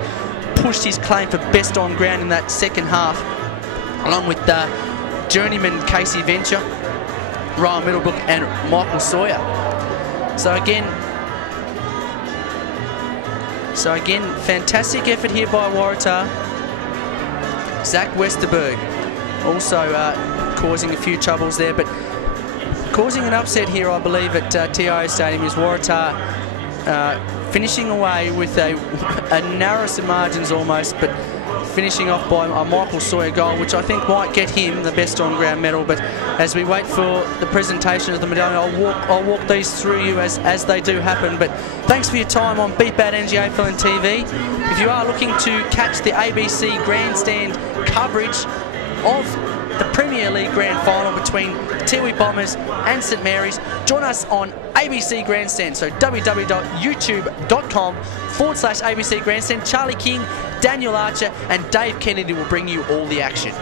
pushed his claim for best on ground in that second half, along with journeyman Casey Venture, Ryan Middlebrook and Michael Sawyer. So again, fantastic effort here by Waratah. Zach Westerberg also causing a few troubles there, but causing an upset here, I believe, at TIO Stadium is Waratah finishing away with a narrow margins almost, but finishing off by a Michael Sawyer goal, which I think might get him the best on-ground medal. But as we wait for the presentation of the medallion, I'll walk these through you as they do happen. But thanks for your time on Beat Bad Energy AFLNTv. If you are looking to catch the ABC Grandstand coverage of the Premier League Grand Final between Tiwi Bombers and St Mary's, join us on ABC Grandstand, so www.youtube.com/ABC Grandstand. Charlie King, Daniel Archer and Dave Kennedy will bring you all the action.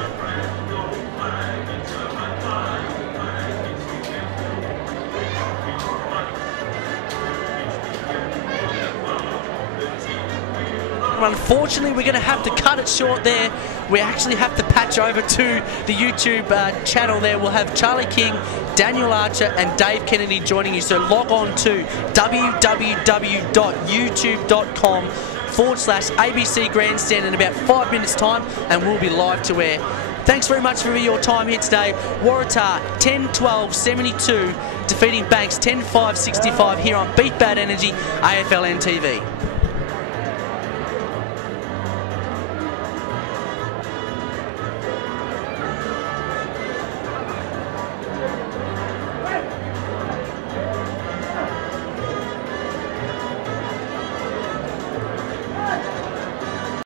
Unfortunately, we're going to have to cut it short there. We actually have to patch over to the YouTube channel there. We'll have Charlie King, Daniel Archer and Dave Kennedy joining you. So log on to www.youtube.com/ABC Grandstand in about 5 minutes time and we'll be live to air. Thanks very much for your time here today. Waratah 10-12-72 defeating Banks 10-5-65 here on Beat Bad Energy AFLNTv.